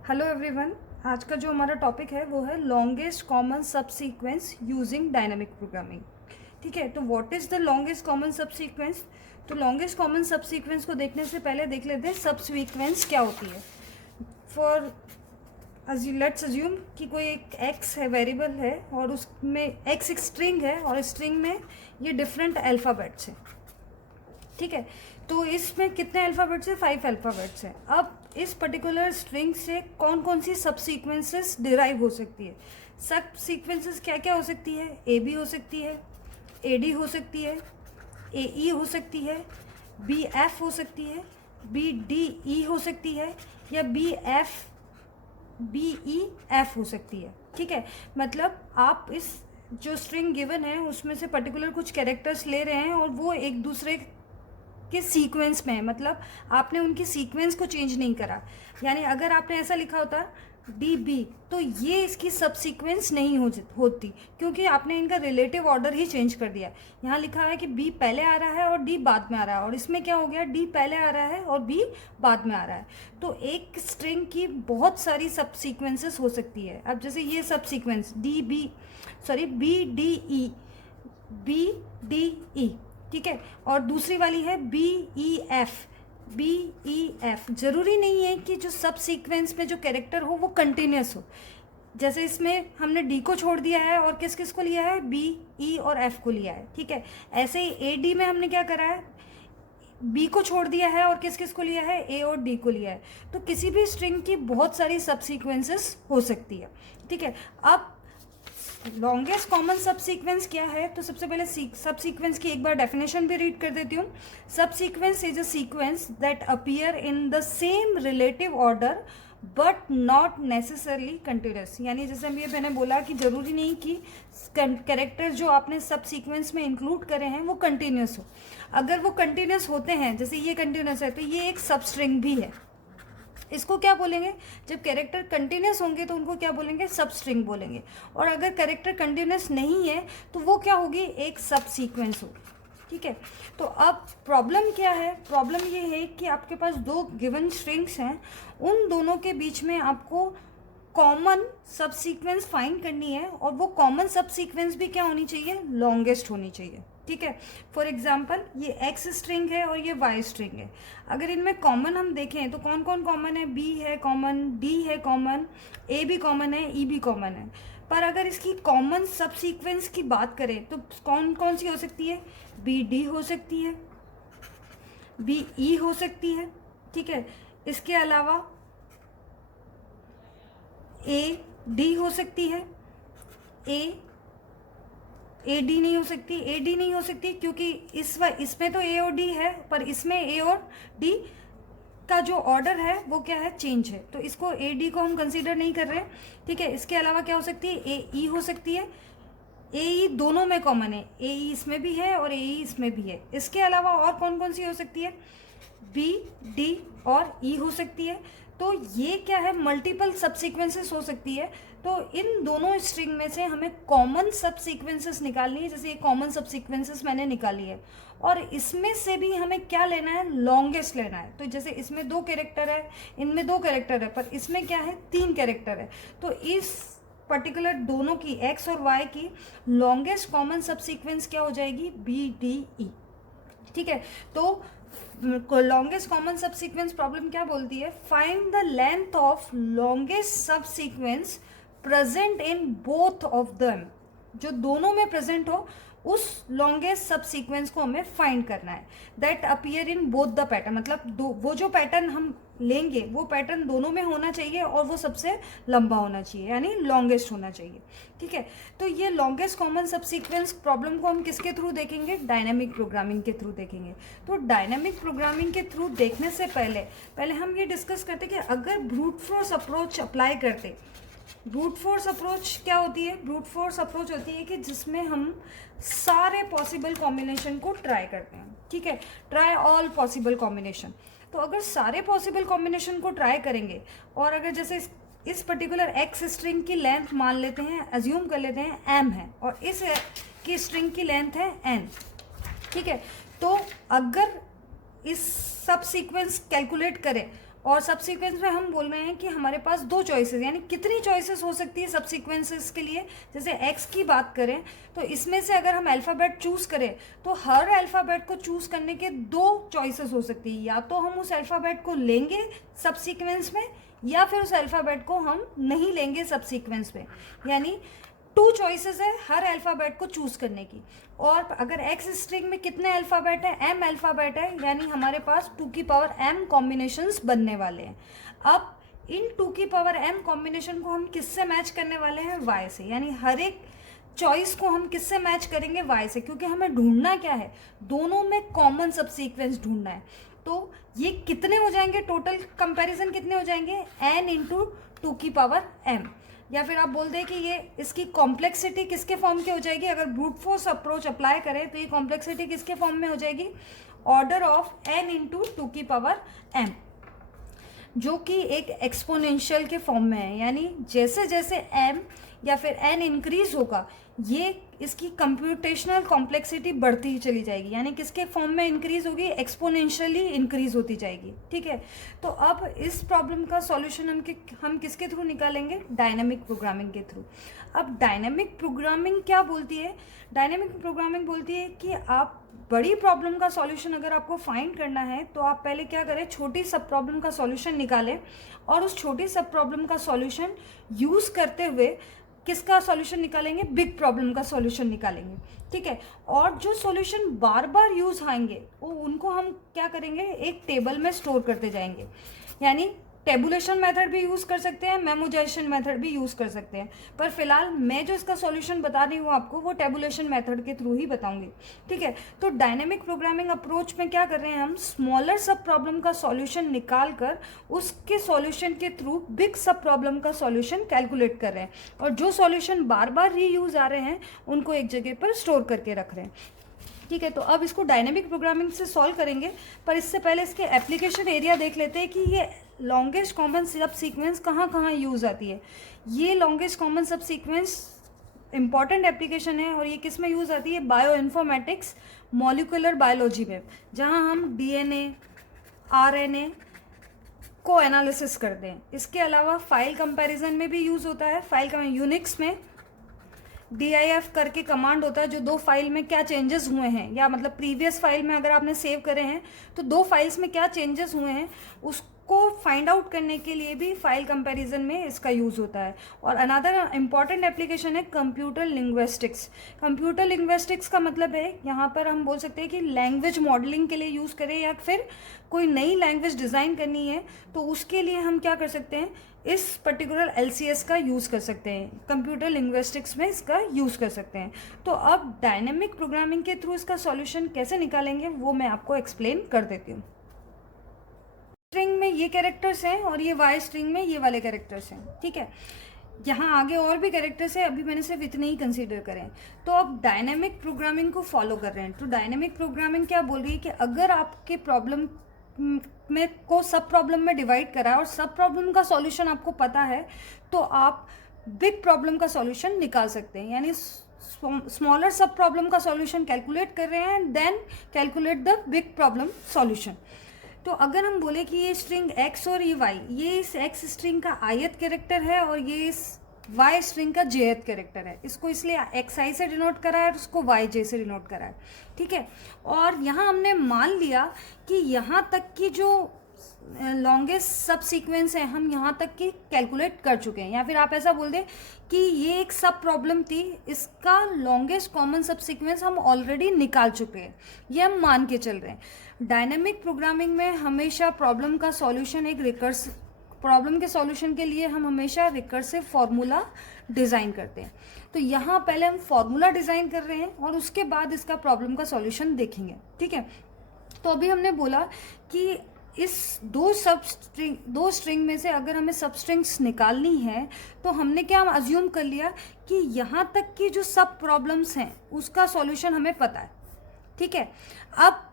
Hello everyone. आज का जो हमारा टॉपिक है वो है लॉन्गेस्ट कॉमन सब सीक्वेंस यूजिंग डायनामिक प्रोग्रामिंग। ठीक है, तो what is the longest common सब सीक्वेंस। तो लॉन्गेस्ट कॉमन सब सीक्वेंस को देखने से पहले देख लेते हैं सब सीक्वेंस क्या होती है। फॉर लेट्स अज्यूम कि कोई एक एक्स है, वेरिएबल है, और उसमें एक्स एक स्ट्रिंग है और स्ट्रिंग में ये डिफरेंट अल्फ़ाबेट्स हैं। ठीक है, तो इसमें कितने अल्फ़ाबेट्स हैं? 5 अल्फ़ाबेट्स हैं। अब इस पर्टिकुलर स्ट्रिंग से कौन कौन सी सब सीक्वेंसेस डिराइव हो सकती है? सब सीक्वेंसेस क्या क्या हो सकती है? ए बी हो सकती है, ए डी हो सकती है, ए ई हो सकती है, बी एफ हो सकती है, बी डी ई हो सकती है, या B F B E F हो सकती है। ठीक है, मतलब आप इस जो स्ट्रिंग गिवन है उसमें से पर्टिकुलर कुछ कैरेक्टर्स ले रहे हैं और वो एक दूसरे के सीक्वेंस में है, मतलब आपने उनकी सीक्वेंस को चेंज नहीं करा। यानी अगर आपने ऐसा लिखा होता डी बी, तो ये इसकी सब सीक्वेंस नहीं होती, क्योंकि आपने इनका रिलेटिव ऑर्डर ही चेंज कर दिया। यहाँ लिखा है कि बी पहले आ रहा है और डी बाद में आ रहा है, और इसमें क्या हो गया, डी पहले आ रहा है और बी बाद में आ रहा है। तो एक स्ट्रिंग की बहुत सारी सब सीक्वेंसेस हो सकती है। अब जैसे ये सब sequence D B sorry B D E, B D E, ठीक है, और दूसरी वाली है B E F, B E F. ज़रूरी नहीं है कि जो सब सीक्वेंस में जो कैरेक्टर हो वो कंटिन्यूस हो। जैसे इसमें हमने डी को छोड़ दिया है और किस किस को लिया है, बी ई और एफ को लिया है। ठीक है, ऐसे ही ए डी में हमने क्या करा है, बी को छोड़ दिया है और किस किस को लिया है, ए और डी को लिया है। तो किसी भी स्ट्रिंग की बहुत सारी सब सीक्वेंसेस हो सकती है। ठीक है, अब लॉन्गेस्ट कॉमन सब सीक्वेंस क्या है, तो सबसे पहले सब सीक्वेंस की एक बार डेफिनेशन भी रीड कर देती हूँ। सब sequence is a sequence that appear in the same relative order but not necessarily continuous. यानी जैसे हम ये मैंने बोला कि ज़रूरी नहीं कि कैरेक्टर जो आपने सब सीक्वेंस में इंक्लूड करे हैं वो कंटिन्यूस हो। अगर वो कंटिन्यूस होते हैं, जैसे ये कंटिन्यूस है, तो ये एक सब स्ट्रिंग भी है। इसको क्या बोलेंगे, जब कैरेक्टर कंटिन्यूस होंगे तो उनको क्या बोलेंगे, सब स्ट्रिंग बोलेंगे। और अगर कैरेक्टर कंटिन्यूस नहीं है तो वो क्या होगी, एक सब सीक्वेंस होगी। ठीक है, तो अब प्रॉब्लम क्या है, प्रॉब्लम ये है कि आपके पास दो गिवन स्ट्रिंग्स हैं, उन दोनों के बीच में आपको कॉमन सब सीक्वेंस फाइंड करनी है, और वो कॉमन सब सीक्वेंस भी क्या होनी चाहिए, लॉन्गेस्ट होनी चाहिए। ठीक है, फॉर एग्जाम्पल ये एक्स स्ट्रिंग है और ये वाई स्ट्रिंग है। अगर इनमें कॉमन हम देखें तो कौन कौन कॉमन है, बी है कॉमन, डी है कॉमन, ए भी कॉमन है, ई भी कॉमन है। पर अगर इसकी कॉमन सब सीक्वेंस की बात करें तो कौन कौन सी हो सकती है, बी डी हो सकती है, बी ई हो सकती है। ठीक है, इसके अलावा ए डी हो सकती है, ए डी नहीं हो सकती। ए डी नहीं हो सकती क्योंकि इसमें तो ए और डी है, पर इसमें ए और डी का जो ऑर्डर है वो क्या है, चेंज है, तो इसको ए डी को हम कंसीडर नहीं कर रहे। ठीक है, इसके अलावा क्या हो सकती है, ए ई हो सकती है। ए ई दोनों में कॉमन है, ए ई इसमें भी है और ए ई इसमें भी है। इसके अलावा और कौन कौन सी हो सकती है, बी डी और ई हो सकती है। तो ये क्या है, मल्टीपल सब सीक्वेंसेस हो सकती है। तो इन दोनों स्ट्रिंग में से हमें कॉमन सब सीक्वेंसेस निकालनी है। जैसे ये कॉमन सब सीक्वेंसेस मैंने निकाली है, और इसमें से भी हमें क्या लेना है, लॉन्गेस्ट लेना है। तो जैसे इसमें 2 कैरेक्टर है, इनमें 2 कैरेक्टर है, पर इसमें क्या है, 3 कैरेक्टर है। तो इस पर्टिकुलर दोनों की, एक्स और वाई की लॉन्गेस्ट कॉमन सब सीक्वेंस क्या हो जाएगी, बी डी ई। ठीक है, तो longest common subsequence problem क्या बोलती है, find the length of longest subsequence present in both of them. जो दोनों में प्रेजेंट हो उस लॉन्गेस्ट सब सीक्वेंस को हमें फाइंड करना है, that appear in both the pattern. मतलब वो जो पैटर्न हम लेंगे वो पैटर्न दोनों में होना चाहिए और वो सबसे लंबा होना चाहिए, यानी लॉन्गेस्ट होना चाहिए। ठीक है, तो ये longest common subsequence problem को हम किसके थ्रू देखेंगे, डायनामिक प्रोग्रामिंग के थ्रू देखेंगे। तो डायनामिक प्रोग्रामिंग के थ्रू देखने से पहले हम ये डिस्कस करते कि अगर ब्रूट फोर्स अप्रोच अप्लाई करते। ब्रूट फोर्स अप्रोच क्या होती है, ब्रूट फोर्स अप्रोच होती है कि जिसमें हम सारे पॉसिबल कॉम्बिनेशन को ट्राई करते हैं। ठीक है, ट्राई ऑल पॉसिबल कॉम्बिनेशन। तो अगर सारे पॉसिबल कॉम्बिनेशन को ट्राई करेंगे, और अगर जैसे इस पर्टिकुलर एक्स स्ट्रिंग की लेंथ मान लेते हैं, अज्यूम कर लेते हैं एम है, और इस की स्ट्रिंग की लेंथ है एन। ठीक है, तो अगर इस सब सीक्वेंस कैलकुलेट करें और सब सीक्वेंस में हम बोल रहे हैं कि हमारे पास 2 चॉइसेस, यानी कितनी चॉइसेस हो सकती है सब सीक्वेंसेस के लिए। जैसे एक्स की बात करें तो इसमें से अगर हम अल्फ़ाबेट चूज़ करें तो हर अल्फ़ाबेट को चूज़ करने के 2 चॉइसेस हो सकती है, या तो हम उस अल्फ़ाबेट को लेंगे सब सीक्वेंस में या फिर उस अल्फ़ाबेट को हम नहीं लेंगे सब सीक्वेंस में। यानी 2 चॉइसेस है हर अल्फ़ाबेट को चूज़ करने की। और अगर एक्स स्ट्रिंग में कितने अल्फ़ाबेट है, m अल्फ़ाबेट है, यानी हमारे पास 2 की पावर m कॉम्बिनेशंस बनने वाले हैं। अब इन 2 की पावर m कॉम्बिनेशन को हम किससे मैच करने वाले हैं, y से। यानी हर एक चॉइस को हम किससे मैच करेंगे, y से, क्योंकि हमें ढूंढना क्या है, दोनों में कॉमन सब सीक्वेंस ढूंढना है। तो ये कितने हो जाएंगे, टोटल कंपैरिजन कितने हो जाएंगे, n इंटू 2 की पावर m। या फिर आप बोल दें कि ये इसकी कॉम्प्लेक्सिटी किसके फॉर्म की हो जाएगी, अगर ब्रूट फोर्स अप्रोच अप्लाई करें तो ये कॉम्प्लेक्सिटी किसके फॉर्म में हो जाएगी, ऑर्डर ऑफ n इंटू 2 की पावर m, जो कि एक एक्सपोनेंशियल के फॉर्म में है। यानी जैसे जैसे m या फिर n इंक्रीज होगा ये इसकी कंप्यूटेशनल कॉम्प्लेक्सिटी बढ़ती ही चली जाएगी, यानी किसके फॉर्म में इंक्रीज होगी, एक्सपोनेंशियली इंक्रीज होती जाएगी। ठीक है, तो अब इस प्रॉब्लम का सॉल्यूशन हम किसके थ्रू निकालेंगे, डायनामिक प्रोग्रामिंग के थ्रू। अब डायनामिक प्रोग्रामिंग क्या बोलती है, डायनामिक प्रोग्रामिंग बोलती है कि आप बड़ी प्रॉब्लम का सॉल्यूशन अगर आपको फाइंड करना है तो आप पहले क्या करें, छोटी सब प्रॉब्लम का सॉल्यूशन निकालें और उस छोटी सब प्रॉब्लम का सॉल्यूशन यूज़ करते हुए किसका सॉल्यूशन निकालेंगे, बिग प्रॉब्लम का सॉल्यूशन निकालेंगे। ठीक है, और जो सॉल्यूशन बार बार यूज़ आएंगे वो उनको हम क्या करेंगे, एक टेबल में स्टोर करते जाएंगे। यानी टेबुलेशन मेथड भी यूज़ कर सकते हैं, मेमोजाइजेशन मेथड भी यूज़ कर सकते हैं, पर फिलहाल मैं जो इसका सॉल्यूशन बता रही हूँ आपको वो टेबुलेशन मेथड के थ्रू ही बताऊंगी। ठीक है, तो डायनेमिक प्रोग्रामिंग अप्रोच में क्या कर रहे हैं, हम स्मॉलर सब प्रॉब्लम का सॉल्यूशन निकाल कर उसके सॉल्यूशन के थ्रू बिग सब प्रॉब्लम का सॉल्यूशन कैलकुलेट कर रहे हैं, और जो सॉल्यूशन बार बार रीयूज आ रहे हैं उनको एक जगह पर स्टोर करके रख रहे हैं। ठीक है, तो अब इसको डायनेमिक प्रोग्रामिंग से सॉल्व करेंगे, पर इससे पहले इसके एप्लीकेशन एरिया देख लेते हैं कि ये लॉन्गेस्ट कॉमन सब सीक्वेंस कहाँ कहाँ यूज़ आती है। ये लॉन्गेस्ट कॉमन सब सीक्वेंस इंपॉर्टेंट एप्लीकेशन है और ये किस में यूज़ आती है, बायो इन्फॉर्मेटिक्स, मॉलिकुलर बायोलॉजी में, जहाँ हम DNA RNA को एनालिसिस करते हैं। इसके अलावा फाइल कंपैरिजन में भी यूज़ होता है। फाइल का यूनिक्स में DIF करके कमांड होता है, जो 2 फाइल में क्या चेंजेस हुए हैं, या मतलब प्रीवियस फाइल में अगर आपने सेव करे हैं तो 2 फाइल्स में क्या चेंजेस हुए हैं उसको फाइंड आउट करने के लिए भी फाइल कंपैरिजन में इसका यूज़ होता है। और अनदर इम्पॉर्टेंट एप्लीकेशन है कंप्यूटर लिंग्विस्टिक्स। कंप्यूटर लिंग्विस्टिक्स का मतलब है, यहाँ पर हम बोल सकते हैं कि लैंग्वेज मॉडलिंग के लिए यूज़ करें या फिर कोई नई लैंग्वेज डिज़ाइन करनी है तो उसके लिए हम क्या कर सकते हैं, इस पर्टिकुलर LCS का यूज़ कर सकते हैं, कंप्यूटर लिंग्विस्टिक्स में इसका यूज़ कर सकते हैं। तो अब डायनेमिक प्रोग्रामिंग के थ्रू इसका सॉल्यूशन कैसे निकालेंगे वो मैं आपको एक्सप्लेन कर देती हूँ। स्ट्रिंग में ये कैरेक्टर्स हैं और ये वाई स्ट्रिंग में ये वाले कैरेक्टर्स हैं। ठीक है, यहाँ आगे और भी कैरेक्टर्स है, अभी मैंने सिर्फ इतने ही कंसीडर करें। तो अब डायनेमिक प्रोग्रामिंग को फॉलो कर रहे हैं। तो डायनेमिक प्रोग्रामिंग क्या बोल रही है कि अगर आपके प्रॉब्लम में को सब प्रॉब्लम में डिवाइड करा है और सब प्रॉब्लम का सॉल्यूशन आपको पता है तो आप बिग प्रॉब्लम का सॉल्यूशन निकाल सकते हैं। यानी स्मॉलर सब प्रॉब्लम का सॉल्यूशन कैलकुलेट कर रहे हैं, then calculate the big problem solution. तो अगर हम बोले कि ये स्ट्रिंग x और ये y, ये इस x स्ट्रिंग का ith कैरेक्टर है और ये इस y स्ट्रिंग का jth कैरेक्टर है, इसको इसलिए xi से डिनोट करा है और उसको yj से डिनोट करा है। ठीक है, और यहाँ हमने मान लिया कि यहाँ तक की जो लॉन्गेस्ट सब सीक्वेंस है हम यहाँ तक की कैलकुलेट कर चुके हैं, या फिर आप ऐसा बोल दें कि ये एक सब प्रॉब्लम थी, इसका लॉन्गेस्ट कॉमन सब सीक्वेंस हम ऑलरेडी निकाल चुके हैं, ये हम मान के चल रहे हैं। डायनेमिक प्रोग्रामिंग में हमेशा प्रॉब्लम का सॉल्यूशन एक रिकर्सिव, प्रॉब्लम के सॉल्यूशन के लिए हम हमेशा रिकर्सिव फार्मूला डिज़ाइन करते हैं। तो यहाँ पहले हम फार्मूला डिज़ाइन कर रहे हैं और उसके बाद इसका प्रॉब्लम का सॉल्यूशन देखेंगे। ठीक है, तो अभी हमने बोला कि इस दो स्ट्रिंग में से अगर हमें सब स्ट्रिंग्स निकालनी है तो हमने क्या अज्यूम कर लिया कि यहाँ तक की जो सब प्रॉब्लम्स हैं उसका सॉल्यूशन हमें पता है। ठीक है, अब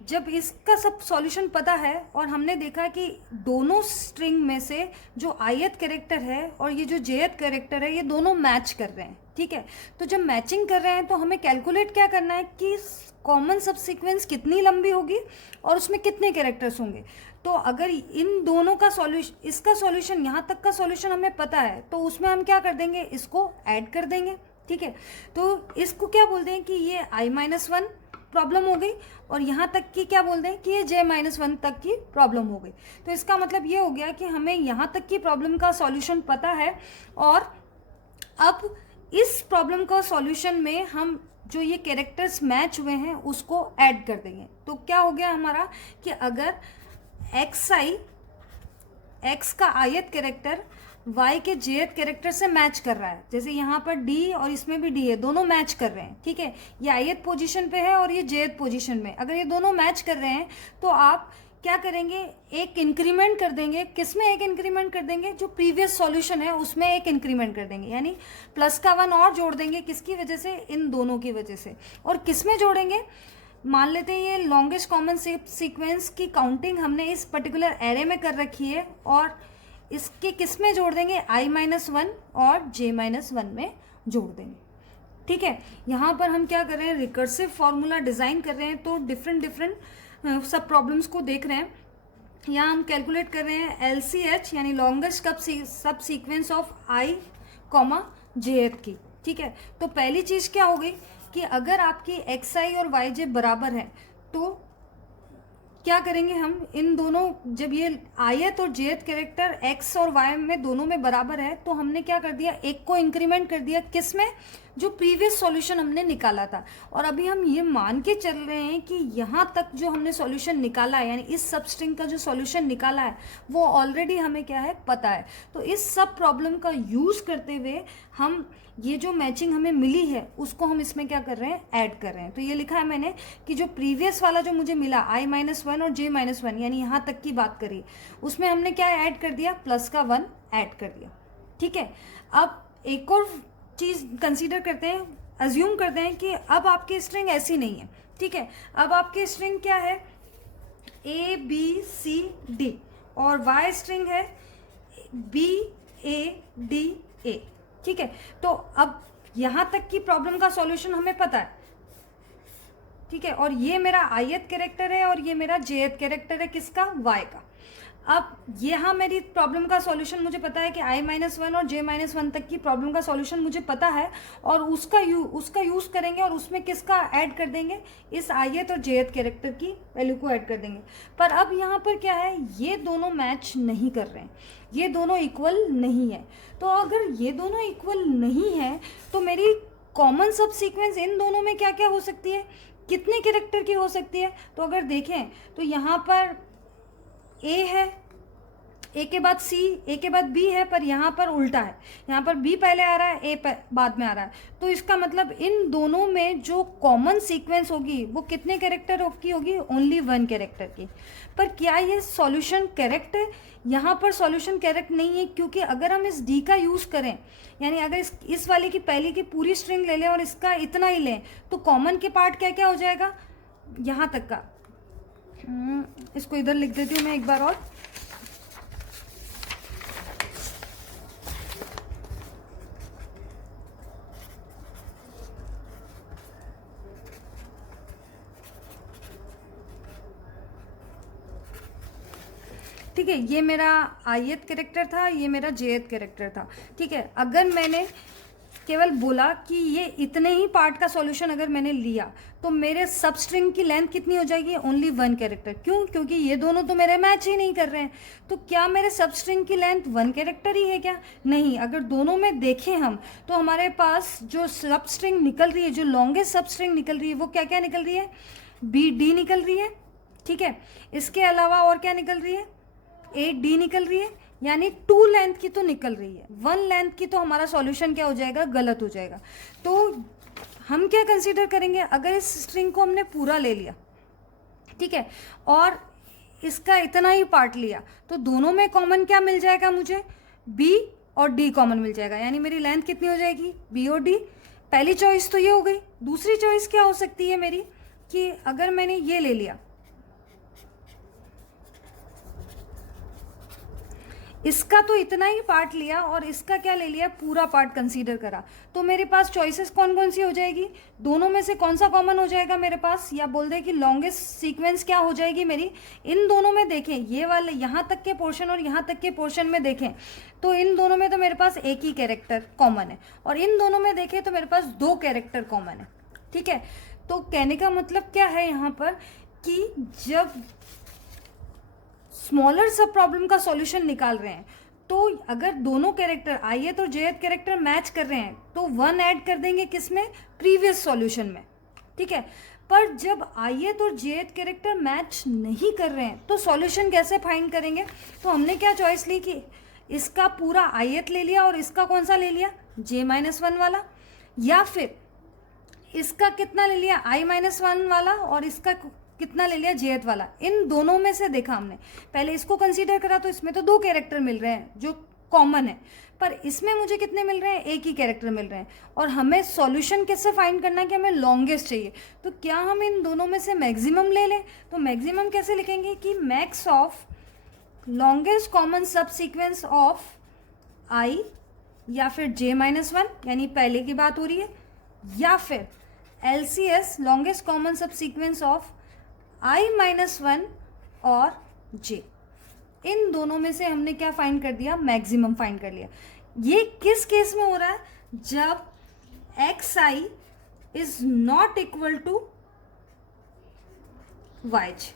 जब इसका सब सॉल्यूशन पता है और हमने देखा कि दोनों स्ट्रिंग में से जो ith कैरेक्टर है और ये जो jth कैरेक्टर है ये दोनों मैच कर रहे हैं। ठीक है, तो जब मैचिंग कर रहे हैं तो हमें कैलकुलेट क्या करना है कि कॉमन सब सीक्वेंस कितनी लंबी होगी और उसमें कितने कैरेक्टर्स होंगे। तो अगर इन दोनों का सॉल्यूशन, इसका सॉल्यूशन, यहाँ तक का सॉल्यूशन हमें पता है, तो उसमें हम क्या कर देंगे, इसको ऐड कर देंगे। ठीक है, तो इसको क्या बोलते हैं कि ये i-1 प्रॉब्लम हो गई, और यहाँ तक की क्या बोलते हैं कि ये j-1 तक की प्रॉब्लम हो गई। तो इसका मतलब ये हो गया कि हमें यहाँ तक की प्रॉब्लम का सॉल्यूशन पता है, और अब इस प्रॉब्लम का सॉल्यूशन में हम जो ये कैरेक्टर्स मैच हुए हैं उसको ऐड कर देंगे। तो क्या हो गया हमारा कि अगर x का ith कैरेक्टर y के jth कैरेक्टर से मैच कर रहा है, जैसे यहाँ पर d और इसमें भी d है, दोनों मैच कर रहे हैं। ठीक है, ये ith पोजीशन पे है और ये jth पोजीशन में, अगर ये दोनों मैच कर रहे हैं तो आप क्या करेंगे, एक इंक्रीमेंट कर देंगे। किस में एक इंक्रीमेंट कर देंगे, जो प्रीवियस सॉल्यूशन है उसमें एक इंक्रीमेंट कर देंगे, यानी प्लस का 1 और जोड़ देंगे। किसकी वजह से, इन दोनों की वजह से। और किस में जोड़ेंगे, मान लेते हैं ये लॉन्गेस्ट कॉमन सीक्वेंस की काउंटिंग हमने इस पर्टिकुलर एरे में कर रखी है, और इसके किस में जोड़ देंगे, i-1 और j-1 में जोड़ देंगे। ठीक है, यहाँ पर हम क्या कर रहे हैं, रिकर्सिव फॉर्मूला डिज़ाइन कर रहे हैं, तो डिफरेंट सब प्रॉब्लम्स को देख रहे हैं। यहाँ हम कैलकुलेट कर रहे हैं LCH यानी लॉन्गेस्ट सब सीक्वेंस ऑफ i, jth की। ठीक है, तो पहली चीज़ क्या हो गई कि अगर आपकी xi और yj बराबर है तो क्या करेंगे हम, इन दोनों, जब ये ith और jth कैरेक्टर x और y में दोनों में बराबर है, तो हमने क्या कर दिया, एक को इंक्रीमेंट कर दिया। किस में, जो प्रीवियस सॉल्यूशन हमने निकाला था। और अभी हम ये मान के चल रहे हैं कि यहाँ तक जो हमने सॉल्यूशन निकाला है, यानी इस सब स्ट्रिंग का जो सॉल्यूशन निकाला है वो ऑलरेडी हमें क्या है, पता है। तो इस सब प्रॉब्लम का यूज़ करते हुए हम ये जो मैचिंग हमें मिली है उसको हम इसमें क्या कर रहे हैं, ऐड कर रहे हैं। तो ये लिखा है मैंने कि जो प्रीवियस वाला जो मुझे मिला i-1 और j-1, यानी यहाँ तक की बात करी, उसमें हमने क्या ऐड कर दिया, प्लस का 1 ऐड कर दिया। ठीक है, अब एक और चीज़ कंसीडर करते हैं, अज्यूम करते हैं कि अब आपकी स्ट्रिंग ऐसी नहीं है। ठीक है, अब आपकी स्ट्रिंग क्या है, A B C D, और y स्ट्रिंग है B A D A। ठीक है, तो अब यहाँ तक की प्रॉब्लम का सॉल्यूशन हमें पता है। ठीक है, और ये मेरा ith कैरेक्टर है और ये मेरा jth कैरेक्टर है, किसका, y का। अब यहाँ मेरी प्रॉब्लम का सॉल्यूशन मुझे पता है कि i-1 और j-1 तक की प्रॉब्लम का सॉल्यूशन मुझे पता है, और उसका यूज़ करेंगे और उसमें किसका ऐड कर देंगे, इस ith और jth कैरेक्टर की वैल्यू को ऐड कर देंगे। पर अब यहाँ पर क्या है, ये दोनों मैच नहीं कर रहे हैं, ये दोनों इक्वल नहीं है। तो अगर ये दोनों इक्वल नहीं है तो मेरी कॉमन सब सीक्वेंस इन दोनों में क्या क्या हो सकती है, कितने कैरेक्टर की हो सकती है। तो अगर देखें तो यहाँ पर A है, A के बाद C, A के बाद B है, पर यहाँ पर उल्टा है, यहाँ पर B पहले आ रहा है, A बाद में आ रहा है। तो इसका मतलब इन दोनों में जो कॉमन सीक्वेंस होगी वो कितने कैरेक्टर की होगी, ओनली 1 कैरेक्टर की। पर क्या ये सॉल्यूशन करेक्ट है, यहाँ पर सॉल्यूशन करेक्ट नहीं है, क्योंकि अगर हम इस D का यूज़ करें, यानी अगर इस वाले की पहली की पूरी स्ट्रिंग ले लें और इसका इतना ही लें, तो कॉमन के पार्ट क्या क्या हो जाएगा, यहाँ तक का। इसको इधर लिख देती हूँ मैं एक बार और। ठीक है, ये मेरा ith कैरेक्टर था, ये मेरा jth कैरेक्टर था। ठीक है, अगर मैंने केवल बोला कि ये इतने ही पार्ट का सॉल्यूशन अगर मैंने लिया, तो मेरे सब स्ट्रिंग की लेंथ कितनी हो जाएगी, ओनली 1 कैरेक्टर। क्यों, क्योंकि ये दोनों तो मेरे मैच ही नहीं कर रहे हैं। तो क्या मेरे सब स्ट्रिंग की लेंथ 1 कैरेक्टर ही है क्या, नहीं। अगर दोनों में देखें हम, तो हमारे पास जो सब स्ट्रिंग निकल रही है, जो लॉन्गेस्ट सब स्ट्रिंग निकल रही है, वो क्या क्या निकल रही है, BD निकल रही है। ठीक है, इसके अलावा और क्या निकल रही है, AD निकल रही है, यानी 2 लेंथ की तो निकल रही है, 1 लेंथ की तो हमारा सॉल्यूशन क्या हो जाएगा, गलत हो जाएगा। तो हम क्या कंसीडर करेंगे, अगर इस स्ट्रिंग को हमने पूरा ले लिया, ठीक है, और इसका इतना ही पार्ट लिया, तो दोनों में कॉमन क्या मिल जाएगा मुझे, B और D कॉमन मिल जाएगा, यानी मेरी लेंथ कितनी हो जाएगी, B और D। पहली चॉइस तो ये हो गई। दूसरी चॉइस क्या हो सकती है मेरी, कि अगर मैंने ये ले लिया, इसका तो इतना ही पार्ट लिया और इसका क्या ले लिया, पूरा पार्ट कंसीडर करा। तो मेरे पास चॉइसेस कौन कौन सी हो जाएगी, दोनों में से कौन सा कॉमन हो जाएगा मेरे पास, या बोल दे कि लॉन्गेस्ट सीक्वेंस क्या हो जाएगी मेरी, इन दोनों में देखें, ये वाले यहाँ तक के पोर्शन और यहाँ तक के पोर्शन में देखें तो इन दोनों में तो मेरे पास एक ही कैरेक्टर कॉमन है, और इन दोनों में देखें तो मेरे पास 2 कैरेक्टर कॉमन है। ठीक है, तो कहने का मतलब क्या है यहाँ पर कि जब स्मॉलर सब प्रॉब्लम का सॉल्यूशन निकाल रहे हैं तो अगर दोनों कैरेक्टर ith और jth कैरेक्टर मैच कर रहे हैं तो 1 ऐड कर देंगे किसमें, प्रीवियस सॉल्यूशन में। ठीक है, पर जब ith और jth कैरेक्टर मैच नहीं कर रहे हैं तो सॉल्यूशन कैसे फाइंड करेंगे, तो हमने क्या चॉइस ली कि इसका पूरा ith ले लिया और इसका कौन सा ले लिया, j-1 वाला, या फिर इसका कितना ले लिया i-1 वाला और इसका कितना ले लिया jth वाला। इन दोनों में से देखा हमने, पहले इसको कंसीडर करा तो इसमें तो 2 कैरेक्टर मिल रहे हैं जो कॉमन है, पर इसमें मुझे कितने मिल रहे हैं, एक ही कैरेक्टर मिल रहे हैं, और हमें सॉल्यूशन कैसे फाइंड करना है कि हमें लॉन्गेस्ट चाहिए। तो क्या हम इन दोनों में से मैक्सिमम ले लें, तो मैक्सिमम कैसे लिखेंगे कि मैक्स ऑफ लॉन्गेस्ट कॉमन सब सीक्वेंस ऑफ i या फिर j-1, यानी पहले की बात हो रही है, या फिर LCS लॉन्गेस्ट कॉमन सब सीक्वेंस ऑफ i-1 और j। इन दोनों में से हमने क्या फाइंड कर दिया, मैक्सिमम फाइंड कर लिया। ये किस केस में हो रहा है, जब xi is not equal to yj।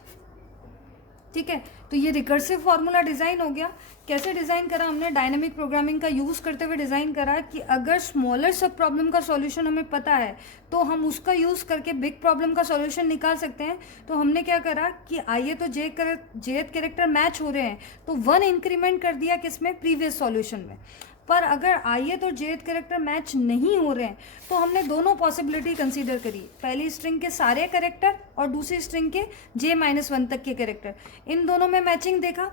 ठीक है, तो ये रिकर्सिव फॉर्मूला डिज़ाइन हो गया। कैसे डिज़ाइन करा हमने, डायनेमिक प्रोग्रामिंग का यूज़ करते हुए डिज़ाइन करा कि अगर स्मॉलर सब प्रॉब्लम का सॉल्यूशन हमें पता है तो हम उसका यूज़ करके बिग प्रॉब्लम का सॉल्यूशन निकाल सकते हैं। तो हमने क्या करा कि आइए तो jth कैरेक्टर मैच हो रहे हैं तो 1 इंक्रीमेंट कर दिया किसमें, प्रीवियस सॉल्यूशन में। पर अगर ith और jth कैरेक्टर मैच नहीं हो रहे हैं तो हमने दोनों पॉसिबिलिटी कंसीडर करी, पहली स्ट्रिंग के सारे कैरेक्टर और दूसरी स्ट्रिंग के j-1 तक के कैरेक्टर, इन दोनों में मैचिंग देखा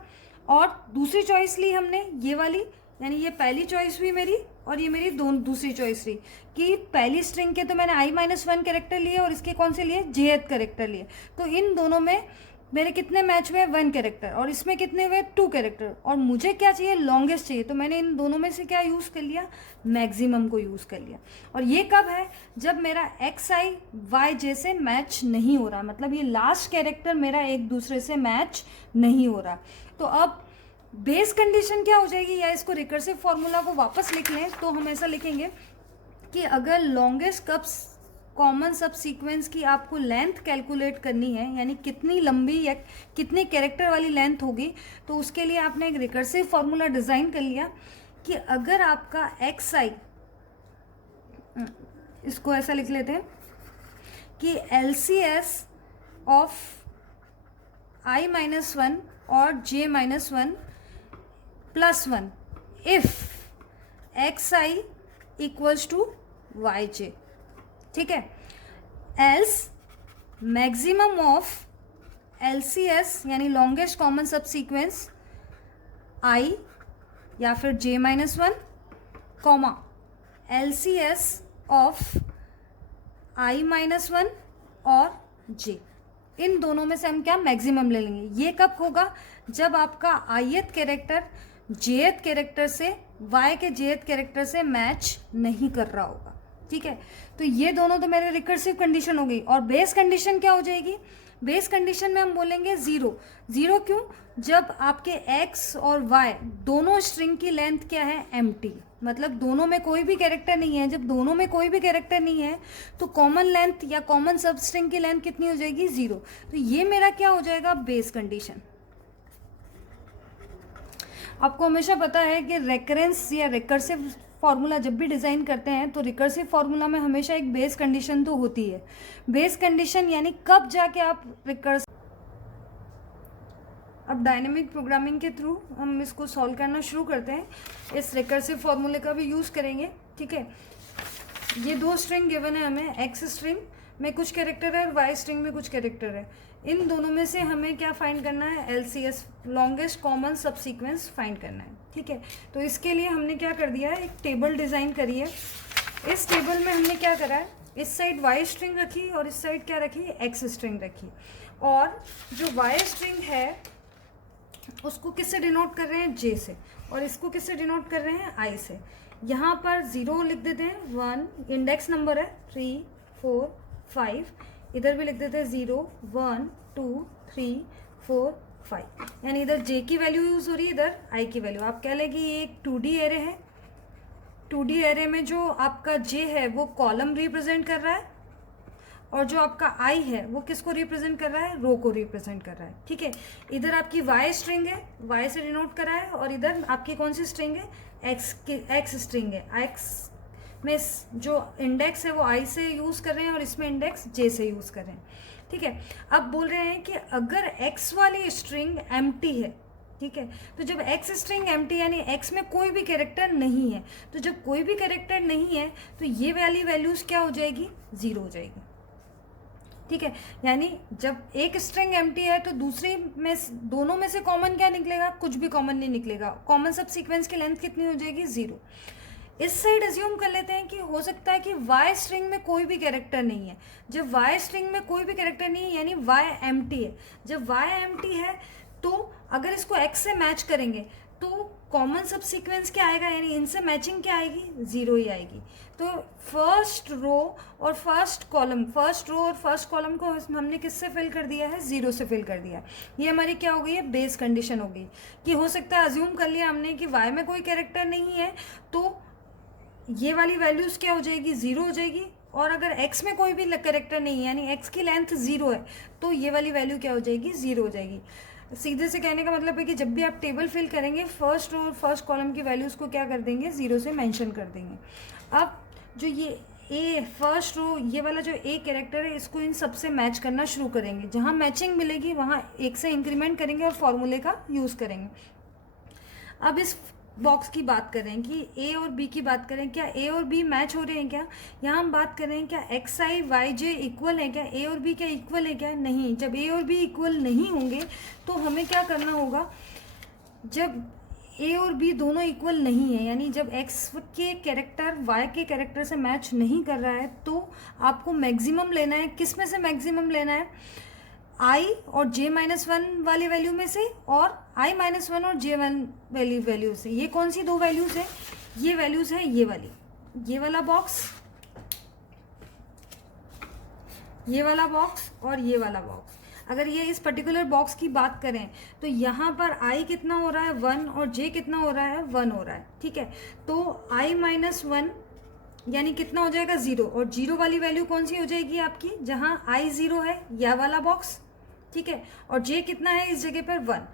और दूसरी चॉइस ली हमने ये वाली, यानी ये पहली चॉइस हुई मेरी और ये मेरी दूसरी चॉइस रही कि पहली स्ट्रिंग के तो मैंने i-1 कैरेक्टर लिए और इसके कौन से लिए, jth कैरेक्टर लिए। तो इन दोनों में मेरे कितने मैच हुए, 1 कैरेक्टर, और इसमें कितने हुए, 2 कैरेक्टर, और मुझे क्या चाहिए, लॉन्गेस्ट चाहिए। तो मैंने इन दोनों में से क्या यूज़ कर लिया, मैक्सिमम को यूज़ कर लिया। और ये कब है, जब मेरा xi yj से मैच नहीं हो रहा, मतलब ये लास्ट कैरेक्टर मेरा एक दूसरे से मैच नहीं हो रहा। तो अब बेस कंडीशन क्या हो जाएगी, या इसको रिकर्सिव फॉर्मूला को वापस लिख लें तो हम ऐसा लिखेंगे कि अगर लॉन्गेस्ट कॉमन सब सीक्वेंस की आपको लेंथ कैलकुलेट करनी है, यानी कितनी लंबी या कितने कैरेक्टर वाली लेंथ होगी, तो उसके लिए आपने एक रिकर्सिव फार्मूला डिज़ाइन कर लिया कि अगर आपका xi, इसको ऐसा लिख लेते हैं कि LCS ऑफ i-1 और j-1 plus 1 if xi equals to yj। ठीक है, एल्स मैक्सिमम ऑफ LCS यानी longest common subsequence i या फिर j-1 comma LCS of i-1 और j, इन दोनों में से हम क्या मैक्सिमम ले लेंगे। ये कब होगा, जब आपका ith कैरेक्टर jth कैरेक्टर से y के jth कैरेक्टर से मैच नहीं कर रहा होगा। ठीक है, तो ये दोनों तो मेरे रिकर्सिव कंडीशन हो गई। और बेस कंडीशन क्या हो जाएगी, बेस कंडीशन में हम बोलेंगे 0। क्यों, जब आपके x और y दोनों स्ट्रिंग की लेंथ क्या है, एम्प्टी, मतलब दोनों में कोई भी कैरेक्टर नहीं है। जब दोनों में कोई भी कैरेक्टर नहीं है तो कॉमन लेंथ या कॉमन सब स्ट्रिंग की लेंथ कितनी हो जाएगी, 0। तो ये मेरा क्या हो जाएगा, बेस कंडीशन। आपको हमेशा पता है कि रेकरेंस या रिकर्सिव फार्मूला जब भी डिज़ाइन करते हैं तो रिकर्सिव फार्मूला में हमेशा एक बेस कंडीशन तो होती है। बेस कंडीशन यानी कब जाके आप रिकर्स, अब डायनेमिक प्रोग्रामिंग के थ्रू हम इसको सॉल्व करना शुरू करते हैं। इस रिकर्सिव फार्मूले का भी यूज़ करेंगे। ठीक है, ये 2 स्ट्रिंग गिवन है हमें, एक्स स्ट्रिंग में कुछ कैरेक्टर है और वाई स्ट्रिंग में कुछ कैरेक्टर है। इन दोनों में से हमें क्या फाइंड करना है, LCS लॉन्गेस्ट कॉमन सब सीक्वेंस फाइंड करना है। ठीक है, तो इसके लिए हमने क्या कर दिया है, एक टेबल डिज़ाइन करी है। इस टेबल में हमने क्या करा है, इस साइड वाई स्ट्रिंग रखी और इस साइड क्या रखी, एक्स स्ट्रिंग रखी। और जो वाई स्ट्रिंग है उसको किससे डिनोट कर रहे हैं, जे से, और इसको किससे डिनोट कर रहे हैं, आई से। यहाँ पर 0 लिख देते हैं, 1 इंडेक्स नंबर है, 3 4 5, इधर भी लिख देते हैं 0 1 2 3 4 5, यानी इधर जे की वैल्यू यूज़ हो रही है, इधर आई की वैल्यू। आप कह लें कि ये एक 2D एरे है, 2D एरे में जो आपका जे है वो कॉलम रिप्रेजेंट कर रहा है, और जो आपका आई है वो किसको रिप्रेजेंट कर रहा है, रो को रिप्रेजेंट कर रहा है। ठीक है, इधर आपकी वाई स्ट्रिंग है, वाई से डिनोट कर रहा है, और इधर आपकी कौन सी स्ट्रिंग है, एक्स स्ट्रिंग है। एक्स में जो इंडेक्स है वो आई से यूज़ कर रहे हैं और इसमें इंडेक्स जे से यूज़ कर रहे हैं। ठीक है, अब बोल रहे हैं कि अगर एक्स वाली स्ट्रिंग एम्प्टी है, ठीक है, तो जब एक्स स्ट्रिंग एम्प्टी यानी एक्स में कोई भी कैरेक्टर नहीं है, तो जब कोई भी कैरेक्टर नहीं है तो ये वाली वैल्यूज़ क्या हो जाएगी, 0 हो जाएगी। ठीक है, यानी जब एक स्ट्रिंग एम्प्टी है तो दूसरी में, दोनों में से कॉमन क्या निकलेगा, कुछ भी कॉमन नहीं निकलेगा। कॉमन सब सीक्वेंस की लेंथ कितनी हो जाएगी, 0। इस साइड अज्यूम कर लेते हैं कि हो सकता है कि वाई स्ट्रिंग में कोई भी कैरेक्टर नहीं है। जब वाई स्ट्रिंग में कोई भी कैरेक्टर नहीं है यानी वाई एम्प्टी है। जब वाई एम्प्टी है तो अगर इसको एक्स से मैच करेंगे तो कॉमन सब सीक्वेंस क्या आएगा, यानी इनसे मैचिंग क्या आएगी, 0 ही आएगी। तो फर्स्ट रो और फर्स्ट कॉलम को हमने किससे फिल कर दिया है, 0 से फिल कर दिया। ये हमारी क्या हो गई है, बेस कंडीशन हो गई कि हो सकता है अज्यूम कर लिया हमने कि वाई में कोई कैरेक्टर नहीं है तो ये वाली वैल्यूज़ क्या हो जाएगी, 0 हो जाएगी। और अगर x में कोई भी कैरेक्टर नहीं है यानी x की लेंथ 0 है तो ये वाली वैल्यू क्या हो जाएगी, 0 हो जाएगी। सीधे से कहने का मतलब है कि जब भी आप टेबल फिल करेंगे फर्स्ट रो और फर्स्ट कॉलम की वैल्यूज़ को क्या कर देंगे, 0 से मेंशन कर देंगे। अब जो ये ए फर्स्ट रो, ये वाला जो ए कैरेक्टर है, इसको इन सब से मैच करना शुरू करेंगे। जहाँ मैचिंग मिलेगी वहाँ 1 से इंक्रीमेंट करेंगे और फॉर्मूले का यूज़ करेंगे। अब इस बॉक्स की बात करें कि ए और बी की बात करें, क्या ए और बी मैच हो रहे हैं क्या। यहाँ हम बात कर रहे हैं क्या एक्स आई वाई जे इक्वल है क्या, ए और बी क्या इक्वल है क्या, नहीं। जब ए और बी इक्वल नहीं होंगे तो हमें क्या करना होगा, जब ए और बी दोनों इक्वल नहीं है यानी जब एक्स के कैरेक्टर वाई के कैरेक्टर से मैच नहीं कर रहा है तो आपको मैक्सिमम लेना है। किस में से मैक्सिमम लेना है, आई और जे -1 वाली वैल्यू में से और i -1 और j1 वैल्यू से। ये कौन सी दो वैल्यूज़ है, ये वैल्यूज़ है ये वाली, ये वाला बॉक्स, ये वाला बॉक्स और ये वाला बॉक्स। अगर ये इस पर्टिकुलर बॉक्स की बात करें तो यहाँ पर i कितना हो रहा है, 1, और j कितना हो रहा है, 1 हो रहा है। ठीक है, तो i -1 यानी कितना हो जाएगा, 0, और 0 वाली वैल्यू कौन सी हो जाएगी आपकी, जहाँ i 0 है यह वाला बॉक्स। ठीक है, और j कितना है इस जगह पर, 1,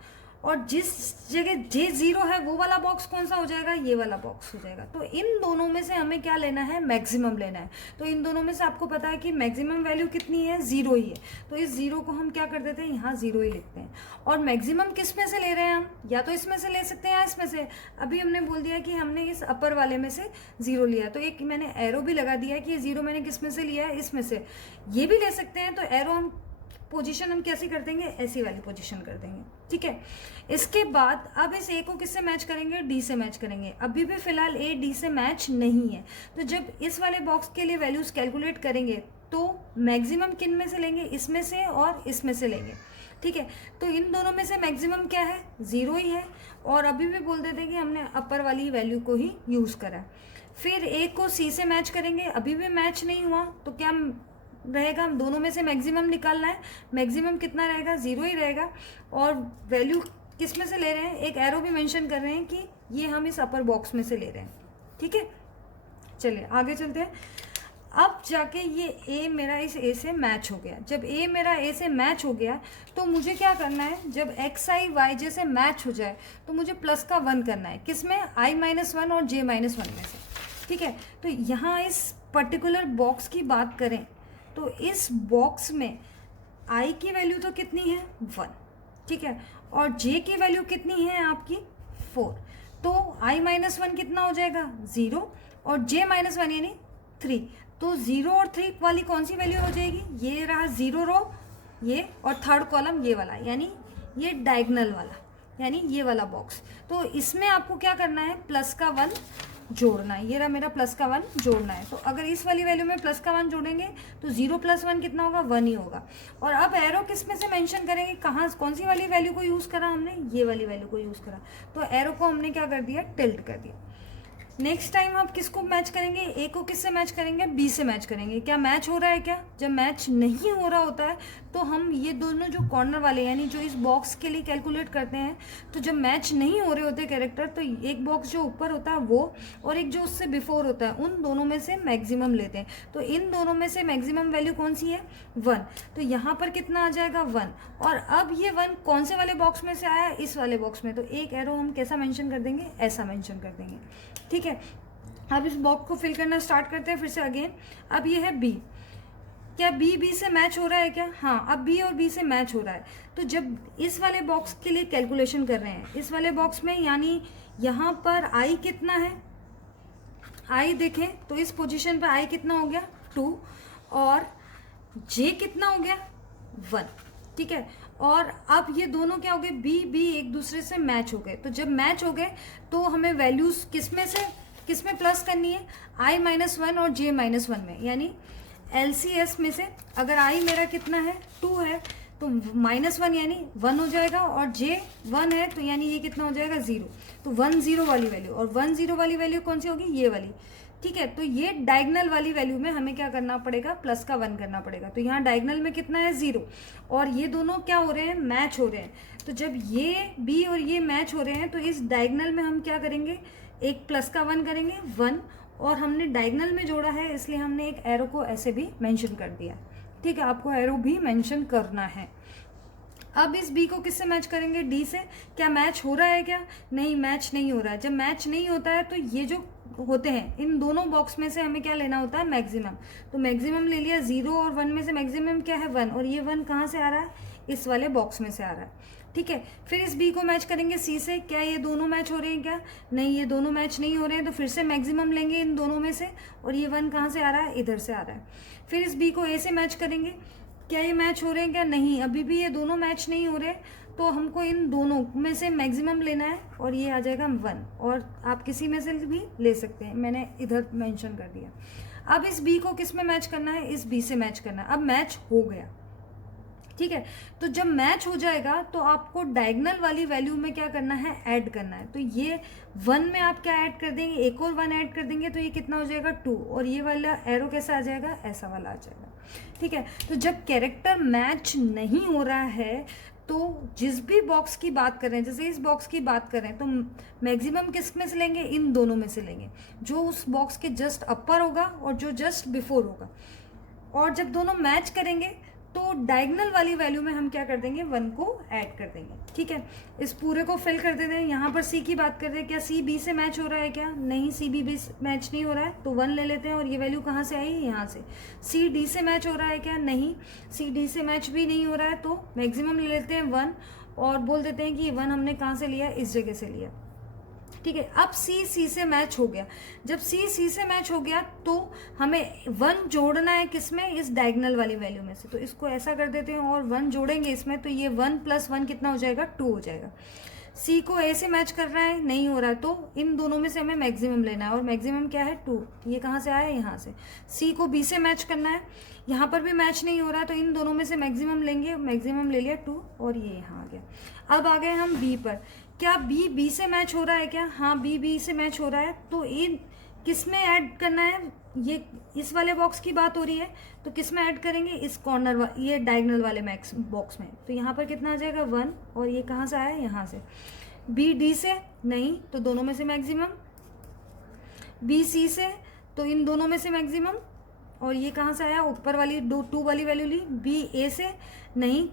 और जिस जगह j 0 है वो वाला बॉक्स कौन सा हो जाएगा, ये वाला बॉक्स हो जाएगा। तो इन दोनों में से हमें क्या लेना है, मैक्सिमम लेना है। तो इन दोनों में से आपको पता है कि मैक्सिमम वैल्यू कितनी है, 0 ही है। तो इस 0 को हम क्या कर देते हैं, यहाँ 0 ही लिखते हैं। और मैक्सिमम किस में से ले रहे हैं हम, या तो इसमें से ले सकते हैं या इसमें से। अभी हमने बोल दिया कि हमने इस अपर वाले में से 0 लिया, तो एक मैंने एरो भी लगा दिया है कि ये 0 मैंने किस में से लिया है, इसमें से। ये भी ले सकते हैं, तो एरो हम पोजीशन हम कैसी कर देंगे, ऐसी वाली पोजीशन कर देंगे। ठीक है, इसके बाद अब इस ए को किससे मैच करेंगे, डी से मैच करेंगे। अभी भी फिलहाल ए डी से मैच नहीं है, तो जब इस वाले बॉक्स के लिए वैल्यूज़ कैलकुलेट करेंगे तो मैक्सिमम किन में से लेंगे, इसमें से और इसमें से लेंगे। ठीक है, तो इन दोनों में से मैक्सिमम क्या है, 0 ही है। और अभी भी बोल देते हैं कि हमने अपर वाली वैल्यू को ही यूज़ करा। फिर ए को सी से मैच करेंगे, अभी भी मैच नहीं हुआ तो क्या रहेगा, दोनों में से मैक्सिमम निकालना है। मैक्सिमम कितना रहेगा, 0 ही रहेगा। और वैल्यू किस में से ले रहे हैं, एक एरो भी मेंशन कर रहे हैं कि ये हम इस अपर बॉक्स में से ले रहे हैं। ठीक है, चलिए आगे चलते हैं। अब जाके ये ए मेरा इस ए से मैच हो गया। जब ए मेरा ए से मैच हो गया तो मुझे क्या करना है, जब एक्स आई वाई जे से मैच हो जाए तो मुझे प्लस का 1 करना है। किस में, i -1 और j -1 में से। ठीक है, तो यहाँ इस पर्टिकुलर बॉक्स की बात करें तो इस बॉक्स में i की वैल्यू तो कितनी है, 1। ठीक है, और j की वैल्यू कितनी है आपकी, 4। तो i -1 कितना हो जाएगा, 0, और j -1 यानी 3। तो 0 और 3 वाली कौन सी वैल्यू हो जाएगी, ये रहा 0 रो ये, और थर्ड कॉलम ये वाला, यानी ये डायगोनल वाला, यानी ये वाला बॉक्स। तो इसमें आपको क्या करना है, प्लस का 1 जोड़ना है, ये रहा मेरा प्लस का 1 जोड़ना है। तो अगर इस वाली वैल्यू में प्लस का 1 जोड़ेंगे तो 0 + 1 कितना होगा, 1 ही होगा। और अब एरो किस में से मेंशन करेंगे, कहाँ कौन सी वाली वैल्यू को यूज़ करा हमने, ये वाली वैल्यू को यूज़ करा, तो एरो को हमने क्या कर दिया, टिल्ट कर दिया। नेक्स्ट टाइम आप किसको मैच करेंगे, ए को किससे मैच करेंगे, बी से मैच करेंगे। क्या मैच हो रहा है, क्या जब मैच नहीं हो रहा होता है तो हम ये दोनों जो कॉर्नर वाले यानी जो इस बॉक्स के लिए कैलकुलेट करते हैं, तो जब मैच नहीं हो रहे होते कैरेक्टर तो एक बॉक्स जो ऊपर होता है वो और एक जो उससे बिफोर होता है उन दोनों में से मैक्सिमम लेते हैं। तो इन दोनों में से मैक्सिमम वैल्यू कौन सी है, 1। तो यहाँ पर कितना आ जाएगा, 1। और अब ये 1 कौन से वाले बॉक्स में से आया है, इस वाले बॉक्स में। तो एक एरो हम कैसा मेंशन कर देंगे, ऐसा मेंशन कर देंगे, ठीक है। अब इस बॉक्स को फिल करना स्टार्ट करते हैं फिर से अगेन। अब ये है बी, क्या बी बी से मैच हो रहा है क्या, हाँ अब बी और बी से मैच हो रहा है। तो जब इस वाले बॉक्स के लिए कैलकुलेशन कर रहे हैं, इस वाले बॉक्स में यानी यहाँ पर आई कितना है, आई देखें तो इस पोजीशन पर आई कितना हो गया, 2, और जे कितना हो गया, 1, ठीक है। और अब ये दोनों क्या हो गए, बी बी एक दूसरे से मैच हो गए। तो जब मैच हो गए तो हमें वैल्यूज किस में प्लस करनी है, i - 1 और j - 1 में, यानी LCS में से अगर i मेरा कितना है, 2 है, तो -1 यानी 1 हो जाएगा, और j 1 है तो यानी ये कितना हो जाएगा, 0। तो 1 0 वाली वैल्यू, और 1 0 वाली वैल्यू कौन सी होगी, ये वाली, ठीक है। तो ये डायगनल वाली वैल्यू में हमें क्या करना पड़ेगा, प्लस का 1 करना पड़ेगा। तो यहाँ डायगनल में कितना है, 0, और ये दोनों क्या हो रहे हैं, मैच हो रहे हैं। तो जब ये बी और ये मैच हो रहे हैं तो इस डायगनल में हम क्या करेंगे, एक प्लस का 1 करेंगे, 1, और हमने डायगनल में जोड़ा है इसलिए हमने एक एरो को ऐसे भी मेंशन कर दिया, ठीक है। आपको एरो भी मेंशन करना है। अब इस बी को किससे मैच करेंगे, डी से। क्या मैच हो रहा है, क्या नहीं, मैच नहीं हो रहा है। जब मैच नहीं होता है तो ये जो होते हैं इन दोनों बॉक्स में से हमें क्या लेना होता है, मैक्सिमम। तो मैक्सिमम ले लिया, 0 और 1 में से मैक्सिमम क्या है, 1, और ये 1 कहाँ से आ रहा है, इस वाले बॉक्स में से आ रहा है, ठीक है। फिर इस बी को मैच करेंगे सी से। क्या ये दोनों मैच हो रहे हैं, क्या नहीं, ये दोनों मैच नहीं हो रहे हैं। तो फिर से मैक्सिमम लेंगे इन दोनों में से, और ये 1 कहाँ से आ रहा है, इधर से आ रहा है। फिर इस बी को ए से मैच करेंगे। क्या ये मैच हो रहे हैं, क्या नहीं, अभी भी ये दोनों मैच नहीं हो रहे। तो हमको इन दोनों में से मैक्सिमम लेना है, और ये आ जाएगा 1, और आप किसी में से भी ले सकते हैं, मैंने इधर मेंशन कर दिया। अब इस बी को किस में मैच करना है, इस बी से मैच करना है। अब मैच हो गया, ठीक है। तो जब मैच हो जाएगा तो आपको डायगनल वाली वैल्यू में क्या करना है, ऐड करना है। तो ये 1 में आप क्या ऐड कर देंगे, एक और 1 ऐड कर देंगे, तो ये कितना हो जाएगा, 2, और ये वाला एरो कैसा आ जाएगा, ऐसा वाला आ जाएगा, ठीक है। तो जब कैरेक्टर मैच नहीं हो रहा है तो जिस भी बॉक्स की बात कर रहे हैं, जैसे इस बॉक्स की बात कर रहे हैं, तो मैक्सिमम किस में से लेंगे, इन दोनों में से लेंगे, जो उस बॉक्स के जस्ट अपर होगा और जो जस्ट बिफोर होगा। और जब दोनों मैच करेंगे तो डायगनल वाली वैल्यू में हम क्या कर देंगे, 1 को ऐड कर देंगे, ठीक है। इस पूरे को फिल कर देते हैं। यहाँ पर सी की बात करते हैं, क्या सी बी से मैच हो रहा है, क्या नहीं, सी बी मैच नहीं हो रहा है, तो 1 ले लेते हैं, और ये वैल्यू कहाँ से आई, यहाँ से। सी डी से मैच हो रहा है, क्या नहीं, सी डी से मैच भी नहीं हो रहा है, तो मैक्सिमम ले लेते हैं 1, और बोल देते हैं कि ये 1 हमने कहाँ से लिया, इस जगह से लिया, ठीक है। अब सी सी से मैच हो गया। जब सी सी से मैच हो गया तो हमें 1 जोड़ना है, किसमें, इस डायगनल वाली वैल्यू में से। तो इसको ऐसा कर देते हैं और 1 जोड़ेंगे इसमें, तो ये 1 + 1 कितना हो जाएगा, 2 हो जाएगा। सी को ए से मैच कर रहा है, नहीं हो रहा है, तो इन दोनों में से हमें मैक्सिमम लेना है, और मैक्सिमम क्या है, 2। ये कहाँ से आया, यहाँ से। सी को बी से मैच करना है, यहाँ पर भी मैच नहीं हो रहा, तो इन दोनों में से मैक्सिमम लेंगे, मैक्सिमम ले लिया 2, और ये यहाँ आ गया। अब आ गए हम बी पर। क्या बी बी से मैच हो रहा है, क्या हाँ, बी बी से मैच हो रहा है, तो इन किस में ऐड करना है, ये इस वाले बॉक्स की बात हो रही है, तो किस में ऐड करेंगे, इस कॉर्नर ये डायगनल वाले मैक्स बॉक्स में। तो यहाँ पर कितना आ जाएगा, 1, और ये कहाँ से आया, यहाँ से। बी डी से नहीं, तो दोनों में से मैक्सिमम। बी सी से, तो इन दोनों में से मैक्सिमम, और ये कहाँ से आया, ऊपर वाली 2 वाली वैल्यू ली। बी ए से नहीं,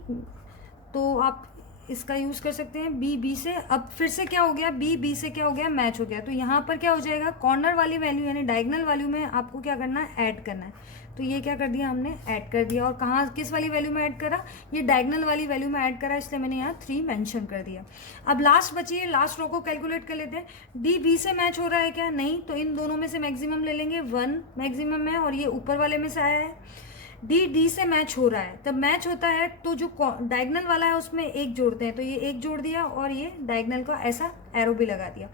तो आप इसका यूज़ कर सकते हैं, बी बी से। अब फिर से क्या हो गया, बी बी से क्या हो गया, मैच हो गया। तो यहाँ पर क्या हो जाएगा, कॉर्नर वाली वैल्यू यानी डायगनल वैल्यू में आपको क्या करना है, ऐड करना है। तो ये क्या कर दिया हमने, ऐड कर दिया। और कहाँ, किस वाली वैल्यू में ऐड करा, ये डायगनल वाली वैल्यू में ऐड करा, इसलिए मैंने यहाँ 3 मेंशन कर दिया। अब लास्ट बची है, लास्ट रो को कैलकुलेट कर लेते हैं। डी बी से मैच हो रहा है, क्या नहीं, तो इन दोनों में से मैक्सिमम ले लेंगे, 1 मैक्सिमम है, और ये ऊपर वाले में से आया है। डी डी से मैच हो रहा है, तब मैच होता है तो जो डायगनल वाला है उसमें 1 जोड़ते हैं, तो ये 1 जोड़ दिया, और ये डायगनल का ऐसा एरो भी लगा दिया।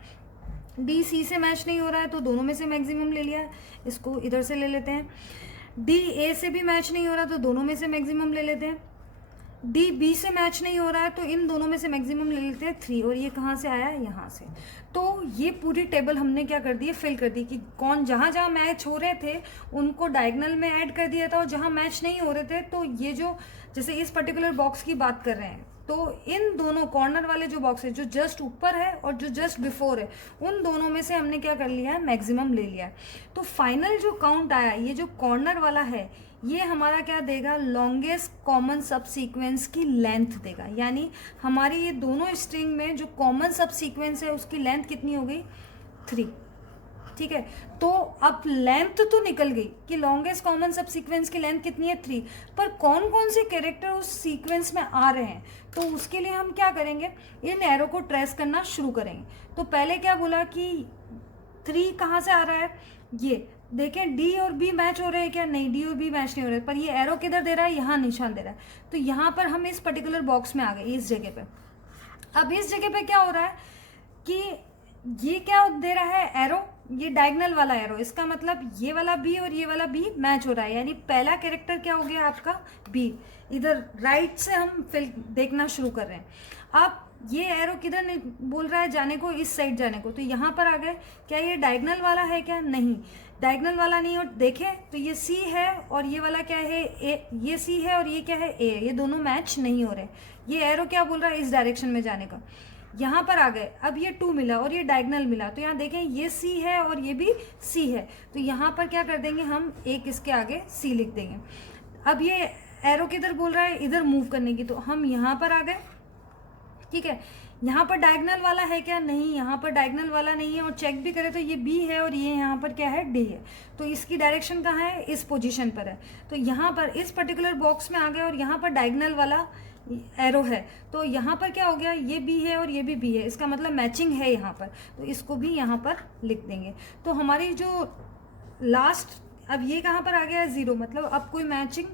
डी सी से मैच नहीं हो रहा है तो दोनों में से मैक्सिमम ले लिया, इसको इधर से ले लेते हैं। डी ए से भी मैच नहीं हो रहा तो दोनों में से मैक्सिमम ले लेते हैं। डी बी से मैच नहीं हो रहा है तो इन दोनों में से मैक्सिमम ले लेते हैं 3, और ये कहाँ से आया, यहाँ से। तो ये पूरी टेबल हमने क्या कर दी है, फिल कर दी कि कौन जहाँ जहाँ मैच हो रहे थे उनको डायगनल में ऐड कर दिया था, और जहाँ मैच नहीं हो रहे थे तो ये जो जैसे इस पर्टिकुलर बॉक्स की बात कर रहे हैं तो इन दोनों कॉर्नर वाले जो बॉक्स है जो जस्ट ऊपर है और जो जस्ट बिफोर है उन दोनों में से हमने क्या कर लिया है, मैक्सिमम ले लिया है। तो फाइनल जो काउंट आया, ये जो कॉर्नर वाला है ये हमारा क्या देगा, लॉन्गेस्ट कॉमन सब सीक्वेंस की लेंथ देगा। यानी हमारी ये दोनों स्ट्रिंग में जो कॉमन सब सीक्वेंस है उसकी लेंथ कितनी हो गई, 3। ठीक है, तो अब लेंथ तो निकल गई कि लॉन्गेस्ट कॉमन सब सीक्वेंस की लेंथ कितनी है, 3। पर कौन कौन से कैरेक्टर उस सीक्वेंस में आ रहे हैं, तो उसके लिए हम क्या करेंगे, इन एरो को ट्रेस करना शुरू करेंगे। तो पहले क्या बोला कि 3 कहाँ से आ रहा है, ये देखें डी और बी मैच हो रहे हैं क्या, नहीं, डी और बी मैच नहीं हो रहे, पर ये एरो किधर दे रहा है, यहाँ निशान दे रहा है। तो यहाँ पर हम इस पर्टिकुलर बॉक्स में आ गए, इस जगह पे। अब इस जगह पे क्या हो रहा है कि ये क्या दे रहा है, एरो, ये डायगनल वाला एरो, इसका मतलब ये वाला बी और ये वाला बी मैच हो रहा है, यानी पहला कैरेक्टर क्या हो गया आपका, बी। इधर राइट से हम फिल देखना शुरू कर रहे हैं। अब ये एरो किधर बोल रहा है जाने को, इस साइड जाने को, तो यहाँ पर आ गए। क्या ये डायगनल वाला है क्या, नहीं, डायगनल वाला नहीं। और देखें तो ये सी है और ये वाला क्या है, ए, ये सी है और ये क्या है, ए, ये दोनों मैच नहीं हो रहे। ये एरो क्या बोल रहा है, इस डायरेक्शन में जाने का। यहाँ पर आ गए, अब ये 2 मिला और ये डायगनल मिला, तो यहाँ देखें ये सी है और ये भी सी है, तो यहाँ पर क्या कर देंगे हम, एक इसके आगे सी लिख देंगे। अब ये एरो किधर बोल रहा है, इधर मूव करने की, तो हम यहाँ पर आ गए। ठीक है, यहाँ पर डायगनल वाला है क्या, नहीं, यहाँ पर डायगनल वाला नहीं है, और चेक भी करें तो ये बी है और ये यहाँ पर क्या है, डी है, तो इसकी डायरेक्शन कहाँ है, इस पोजीशन पर है। तो यहाँ पर इस पर्टिकुलर बॉक्स में आ गए और यहाँ पर डायगनल वाला एरो है, तो यहाँ पर क्या हो गया, ये बी है और ये भी बी है, इसका मतलब मैचिंग है यहाँ पर, तो इसको भी यहाँ पर लिख देंगे। तो हमारी जो लास्ट, अब ये कहाँ पर आ गया है, 0, मतलब अब कोई मैचिंग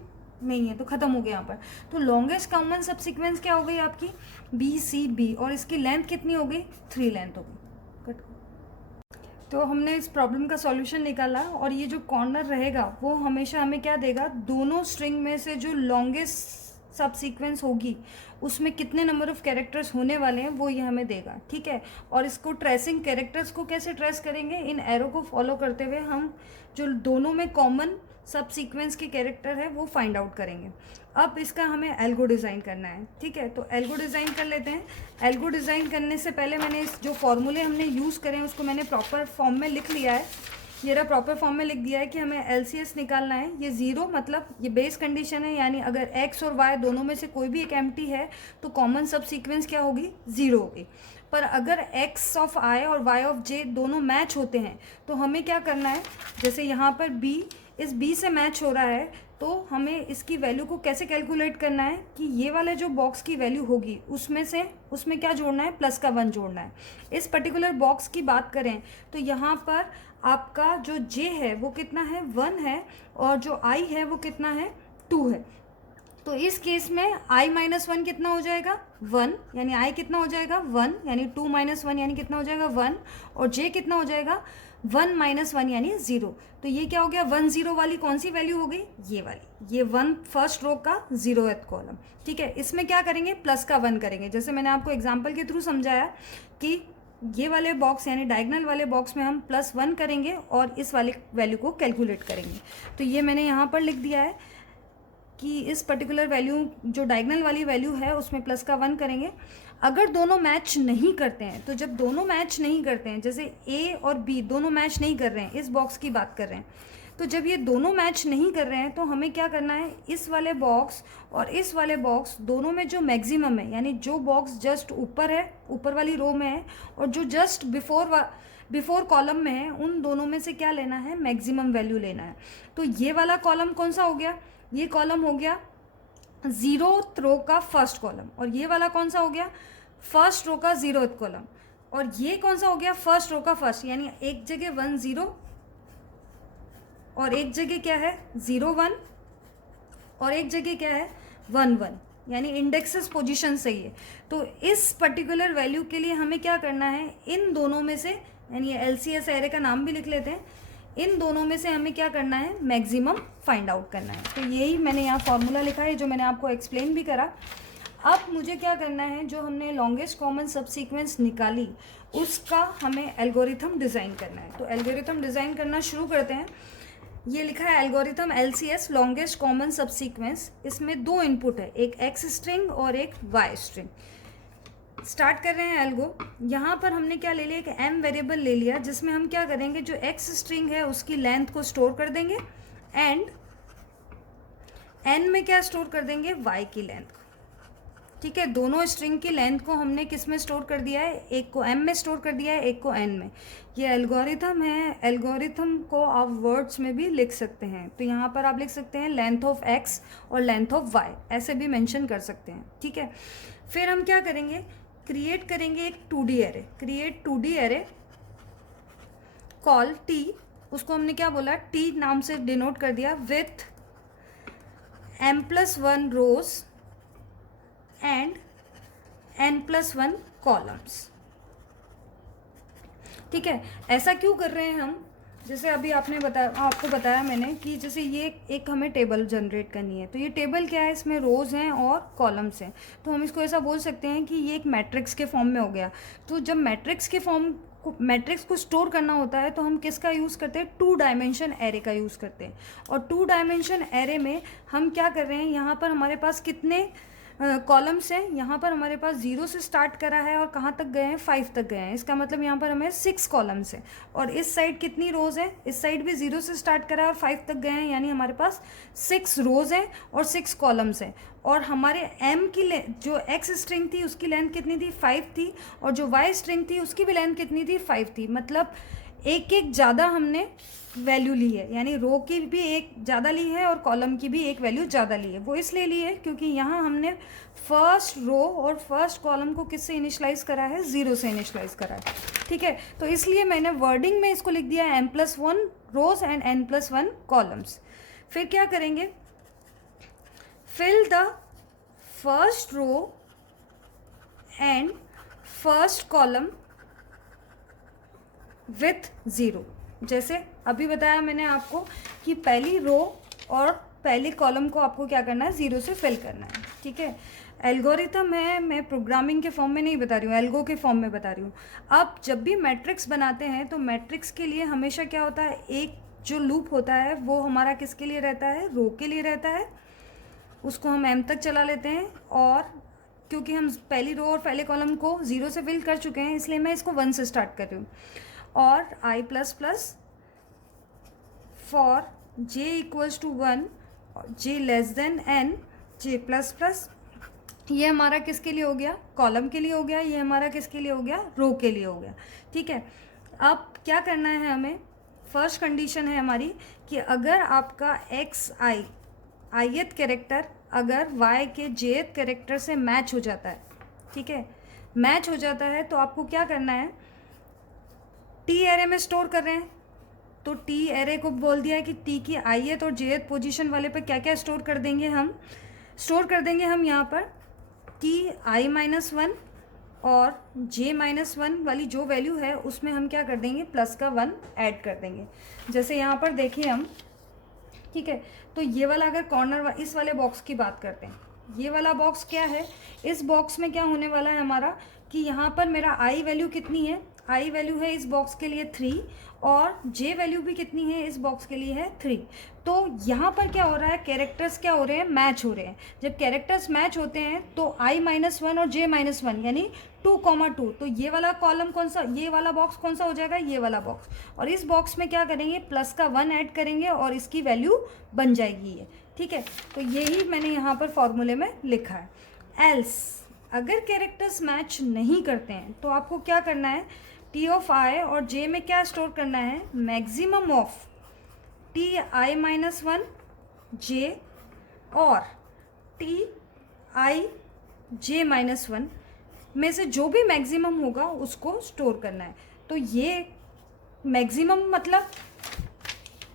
नहीं है, तो खत्म हो गया यहाँ पर। तो लॉन्गेस्ट कॉमन सब सीक्वेंस क्या हो गई आपकी, बी सी बी, और इसकी लेंथ कितनी हो गई, 3 लेंथ हो गई। तो हमने इस प्रॉब्लम का सॉल्यूशन निकाला, और ये जो कॉर्नर रहेगा वो हमेशा हमें क्या देगा, दोनों स्ट्रिंग में से जो लॉन्गेस्ट सब सीक्वेंस होगी उसमें कितने नंबर ऑफ कैरेक्टर्स होने वाले हैं वो ये हमें देगा। ठीक है, और इसको ट्रेसिंग, कैरेक्टर्स को कैसे ट्रेस करेंगे, इन एरो को फॉलो करते हुए हम जो दोनों में कॉमन सब सीक्वेंस के कैरेक्टर है वो फाइंड आउट करेंगे। अब इसका हमें एल्गो डिज़ाइन करना है। ठीक है, तो एल्गो डिज़ाइन कर लेते हैं। एल्गो डिज़ाइन करने से पहले मैंने इस जो फॉर्मूले हमने यूज़ करें उसको मैंने प्रॉपर फॉर्म में लिख लिया है। ये रहा, प्रॉपर फॉर्म में लिख दिया है कि हमें LCS निकालना है। ये 0 मतलब ये बेस कंडीशन है, यानी अगर x और y दोनों में से कोई भी एक एम्प्टी है तो कॉमन सब सीक्वेंस क्या होगी, 0 होगी। पर अगर x ऑफ i और y ऑफ j दोनों मैच होते हैं तो हमें क्या करना है, जैसे यहाँ पर b इस b से मैच हो रहा है तो हमें इसकी वैल्यू को कैसे कैलकुलेट करना है कि ये वाले जो बॉक्स की वैल्यू होगी उसमें क्या जोड़ना है, प्लस का 1 जोड़ना है। इस पर्टिकुलर बॉक्स की बात करें तो यहाँ पर आपका जो j है वो कितना है, 1 है, और जो i है वो कितना है, 2 है। तो इस केस में i माइनस 1 कितना हो जाएगा, 1, यानी i कितना हो जाएगा, 1, यानी 2 माइनस 1 यानी कितना हो जाएगा, 1, और j कितना हो जाएगा, 1 माइनस 1 यानी 0। तो ये क्या हो गया, 1 0 वाली कौन सी वैल्यू हो गई, ये वाली, ये 1 फर्स्ट रो का 0th कॉलम। ठीक है, इसमें क्या करेंगे, प्लस का 1 करेंगे। जैसे मैंने आपको एग्जाम्पल के थ्रू समझाया कि ये वाले बॉक्स यानी डायगनल वाले बॉक्स में हम +1 करेंगे और इस वाले वैल्यू को कैलकुलेट करेंगे। तो ये मैंने यहाँ पर लिख दिया है कि इस पर्टिकुलर वैल्यू जो डायगनल वाली वैल्यू है उसमें प्लस का 1 करेंगे। अगर दोनों मैच नहीं करते हैं, तो जब दोनों मैच नहीं करते हैं, जैसे A और B दोनों मैच नहीं कर रहे हैं, इस बॉक्स की बात कर रहे हैं, तो जब ये दोनों मैच नहीं कर रहे हैं तो हमें क्या करना है, इस वाले बॉक्स और इस वाले बॉक्स दोनों में जो मैक्सिमम है, यानी जो बॉक्स जस्ट ऊपर है, ऊपर वाली रो में है, और जो जस्ट बिफोर कॉलम में है, उन दोनों में से क्या लेना है, मैक्सिमम वैल्यू लेना है। तो ये वाला कॉलम कौन सा हो गया, ये कॉलम हो गया 0th रो का फर्स्ट कॉलम, और ये वाला कौन सा हो गया, फर्स्ट रो का 0th कॉलम, और ये कौन सा हो गया, फर्स्ट रो का फर्स्ट, यानी एक जगह 1 0 और एक जगह क्या है 0 1 और एक जगह क्या है 1 1, यानी इंडेक्सेस पोजीशन सही है। तो इस पर्टिकुलर वैल्यू के लिए हमें क्या करना है, इन दोनों में से यानी LCS एरे का नाम भी लिख लेते हैं, इन दोनों में से हमें क्या करना है, मैक्सिमम फाइंड आउट करना है। तो यही मैंने यहाँ फॉर्मूला लिखा है जो मैंने आपको एक्सप्लेन भी करा। अब मुझे क्या करना है, जो हमने लॉन्गेस्ट कॉमन सब सीक्वेंस निकाली उसका हमें एल्गोरिथम डिज़ाइन करना है। तो एल्गोरिथम डिज़ाइन करना शुरू करते हैं। ये लिखा है एल्गोरिथम LCS लॉन्गेस्ट कॉमन सब सीक्वेंस। इसमें 2 इनपुट है, एक X स्ट्रिंग और एक Y स्ट्रिंग। स्टार्ट कर रहे हैं एल्गो। यहाँ पर हमने क्या ले लिया, एक m वेरिएबल ले लिया जिसमें हम क्या करेंगे, जो X स्ट्रिंग है उसकी लेंथ को स्टोर कर देंगे एंड n में क्या स्टोर कर देंगे, y की लेंथ को। ठीक है, दोनों स्ट्रिंग की लेंथ को हमने किस में स्टोर कर दिया है, एक को m में स्टोर कर दिया है, एक को n में। ये एल्गोरिथम है। एल्गोरिथम को आप वर्ड्स में भी लिख सकते हैं। तो यहाँ पर आप लिख सकते हैं लेंथ ऑफ x और लेंथ ऑफ y, ऐसे भी मेंशन कर सकते हैं। ठीक है, फिर हम क्या करेंगे, क्रिएट करेंगे एक 2D array. Create 2D array call t, उसको हमने क्या बोला, t नाम से डिनोट कर दिया, with m+1 rose and n+1 columns. ठीक है, ऐसा क्यों कर रहे हैं हम, जैसे अभी आपको बताया मैंने कि जैसे ये एक हमें टेबल जनरेट करनी है। तो ये टेबल क्या है, इसमें रोज़ हैं और कॉलम्स हैं। तो हम इसको ऐसा बोल सकते हैं कि ये एक मैट्रिक्स के फॉर्म में हो गया। तो जब मैट्रिक्स को स्टोर करना होता है तो हम किसका यूज़ करते हैं, 2 डायमेंशन एरे का यूज़ करते हैं। और 2 डायमेंशन एरे में हम क्या कर रहे हैं, यहाँ पर हमारे पास कितने कॉलम्स हैं, यहाँ पर हमारे पास 0 से स्टार्ट करा है और कहाँ तक गए हैं, 5 तक गए हैं। इसका मतलब यहाँ पर हमें 6 कॉलम्स हैं। और इस साइड कितनी रोज़ हैं, इस साइड भी 0 से स्टार्ट करा है और 5 तक गए हैं, यानी हमारे पास 6 रोज़ हैं और 6 कॉलम्स हैं। और हमारे m की जो x स्ट्रिंग थी उसकी लेंथ कितनी थी, 5 थी, और जो y स्ट्रिंग थी उसकी भी लेंथ कितनी थी, 5 थी। मतलब एक ज़्यादा हमने वैल्यू ली है, यानी रो की भी एक ज़्यादा ली है और कॉलम की भी एक वैल्यू ज़्यादा ली है। वो इसलिए ली है क्योंकि यहाँ हमने फर्स्ट रो और फर्स्ट कॉलम को किससे इनिशलाइज करा है, 0 से इनिशलाइज करा है। ठीक है, तो इसलिए मैंने वर्डिंग में इसको लिख दिया है m+1 rose and n+1 columns. फिर क्या करेंगे, fill the first row and first column with 0। जैसे अभी बताया मैंने आपको कि पहली रो और पहली कॉलम को आपको क्या करना है, 0 से फिल करना है। ठीक है, एल्गोरिथम है, मैं प्रोग्रामिंग के फॉर्म में नहीं बता रही हूँ, एल्गो के फॉर्म में बता रही हूँ। अब जब भी मैट्रिक्स बनाते हैं तो मैट्रिक्स के लिए हमेशा क्या होता है, एक जो लूप होता है वो हमारा किसके लिए रहता है, रो के लिए रहता है। उसको हम m तक चला लेते हैं, और क्योंकि हम पहली रो और पहले कॉलम को 0 से फिल कर चुके हैं इसलिए मैं इसको 1 से स्टार्ट कर रही हूँ। और i++ for j = 1, j n, j++, ये हमारा किसके लिए हो गया, कॉलम के लिए हो गया। ये हमारा किसके लिए हो गया, रो के लिए हो गया। ठीक है, अब क्या करना है हमें, फर्स्ट कंडीशन है हमारी कि अगर आपका xi ith कैरेक्टर अगर y के jth कैरेक्टर से मैच हो जाता है, ठीक है, मैच हो जाता है, तो आपको क्या करना है, t एरे में स्टोर कर रहे हैं तो t एरे को बोल दिया है कि t की ith और jth पोजीशन वाले पे क्या क्या स्टोर कर देंगे, हम स्टोर कर देंगे हम यहाँ पर ti-1 और j-1 वाली जो वैल्यू है उसमें हम क्या कर देंगे, प्लस का 1 ऐड कर देंगे। जैसे यहाँ पर देखिए हम, ठीक है, तो ये वाला अगर कॉर्नर इस वाले बॉक्स की बात करते हैं, ये वाला बॉक्स क्या है, इस बॉक्स में क्या होने वाला है हमारा कि यहाँ पर मेरा i वैल्यू कितनी है, i वैल्यू है इस बॉक्स के लिए 3 और j वैल्यू भी कितनी है, इस बॉक्स के लिए है 3। तो यहाँ पर क्या हो रहा है, कैरेक्टर्स क्या हो रहे हैं, मैच हो रहे हैं। जब कैरेक्टर्स मैच होते हैं तो i-1 और j-1 यानी 2,2, तो ये वाला कॉलम कौन सा, ये वाला बॉक्स कौन सा हो जाएगा, ये वाला बॉक्स। और इस बॉक्स में क्या करेंगे, प्लस का 1 ऐड करेंगे और इसकी वैल्यू बन जाएगी ये। ठीक है, तो यही मैंने यहाँ पर फॉर्मूले में लिखा है। एल्स अगर कैरेक्टर्स मैच नहीं करते हैं तो आपको क्या करना है, t ऑफ i और j में क्या स्टोर करना है, मैक्सिमम ऑफ ti-1 j और ti-j-1 में से जो भी मैक्सिमम होगा उसको स्टोर करना है। तो ये मैक्सिमम मतलब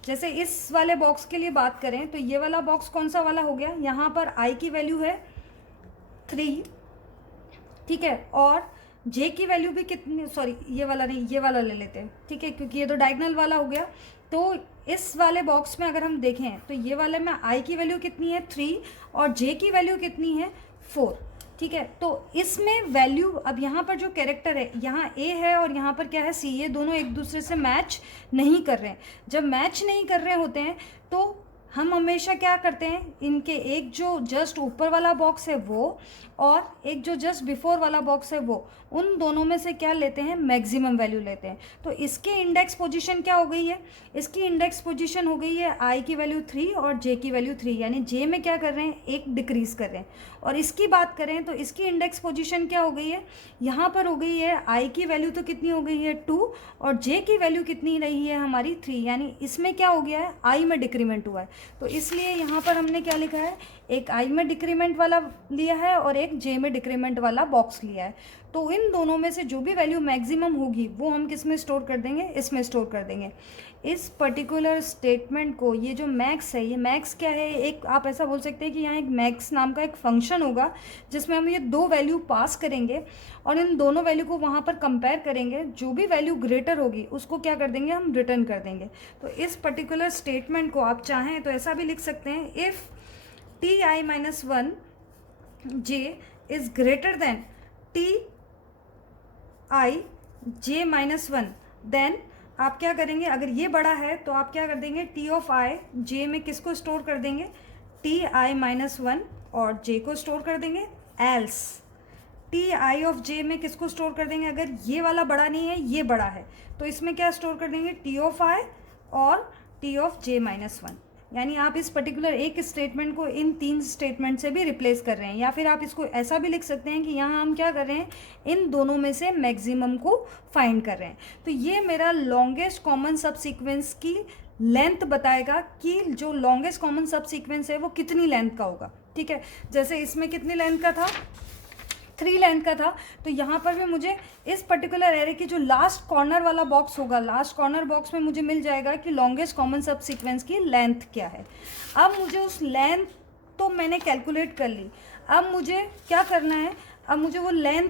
जैसे इस वाले बॉक्स के लिए बात करें तो ये वाला बॉक्स कौन सा वाला हो गया, यहाँ पर i की वैल्यू है 3, ठीक है, और जे की वैल्यू भी कितनी, सॉरी ये वाला नहीं, ये वाला ले लेते हैं, ठीक है, क्योंकि ये तो डायगनल वाला हो गया। तो इस वाले बॉक्स में अगर हम देखें तो ये वाले में आई की वैल्यू कितनी है 3 और जे की वैल्यू कितनी है 4, ठीक है। तो इसमें वैल्यू, अब यहाँ पर जो कैरेक्टर है, यहाँ ए है और यहाँ पर क्या है सी, ये दोनों एक दूसरे से मैच नहीं कर रहे हैं। जब मैच नहीं कर रहे होते हैं तो हम हमेशा क्या करते हैं, इनके एक जो जस्ट ऊपर वाला बॉक्स है वो और एक जो जस्ट बिफोर वाला बॉक्स है वो, उन दोनों में से क्या लेते हैं, मैक्सिमम वैल्यू लेते हैं। तो इसके इंडेक्स पोजीशन क्या हो गई है, इसकी इंडेक्स पोजीशन हो गई है आई की वैल्यू 3 और जे की वैल्यू 3, यानी जे में क्या कर रहे हैं, एक डिक्रीज कर रहे हैं। और इसकी बात करें तो इसकी इंडेक्स पोजीशन क्या हो गई है, यहाँ पर हो गई है आई की वैल्यू तो कितनी हो गई है 2 और जे की वैल्यू कितनी रही है हमारी 3, यानी इसमें क्या हो गया है, आई में डिक्रीमेंट हुआ है। तो इसलिए यहाँ पर हमने क्या लिखा है, एक आई में डिक्रीमेंट वाला लिया है और एक जे में डिक्रीमेंट वाला बॉक्स लिया है। तो इन दोनों में से जो भी वैल्यू मैक्सिमम होगी वो हम किस में स्टोर कर देंगे, इसमें स्टोर कर देंगे। इस पर्टिकुलर स्टेटमेंट को, ये जो मैक्स है, ये मैक्स क्या है, एक आप ऐसा बोल सकते हैं कि यहाँ एक मैक्स नाम का एक फंक्शन होगा जिसमें हम ये दो वैल्यू पास करेंगे और इन दोनों वैल्यू को वहाँ पर कंपेयर करेंगे। जो भी वैल्यू ग्रेटर होगी उसको क्या कर देंगे, हम रिटर्न कर देंगे। तो इस पर्टिकुलर स्टेटमेंट को आप चाहें तो ऐसा भी लिख सकते हैं, if T I minus 1 J is greater than T I J minus 1, then आप क्या करेंगे, अगर ये बड़ा है तो आप क्या कर देंगे, टी ऑफ आई जे में किसको स्टोर कर देंगे, टी आई माइनस 1 और जे को स्टोर कर देंगे। एल्स टी आई ऑफ जे में किसको स्टोर कर देंगे, अगर ये वाला बड़ा नहीं है, ये बड़ा है, तो इसमें क्या स्टोर कर देंगे, टी ऑफ आई और टी ऑफ जे माइनस 1। यानी आप इस पर्टिकुलर एक स्टेटमेंट को इन 3 स्टेटमेंट से भी रिप्लेस कर रहे हैं। या फिर आप इसको ऐसा भी लिख सकते हैं कि यहाँ हम क्या कर रहे हैं, इन दोनों में से मैक्सिमम को फाइंड कर रहे हैं। तो ये मेरा लॉन्गेस्ट कॉमन सब सीक्वेंस की लेंथ बताएगा कि जो लॉन्गेस्ट कॉमन सब सीक्वेंस है वो कितनी लेंथ का होगा, ठीक है। जैसे इसमें कितनी लेंथ का था, 3 लेंथ का था, तो यहाँ पर भी मुझे इस पर्टिकुलर एरे की जो लास्ट कॉर्नर वाला बॉक्स होगा, लास्ट कॉर्नर बॉक्स में मुझे मिल जाएगा कि लॉन्गेस्ट कॉमन सब सीक्वेंस की लेंथ क्या है। अब मुझे उस लेंथ तो मैंने कैलकुलेट कर ली, अब मुझे क्या करना है, अब मुझे वो लेंथ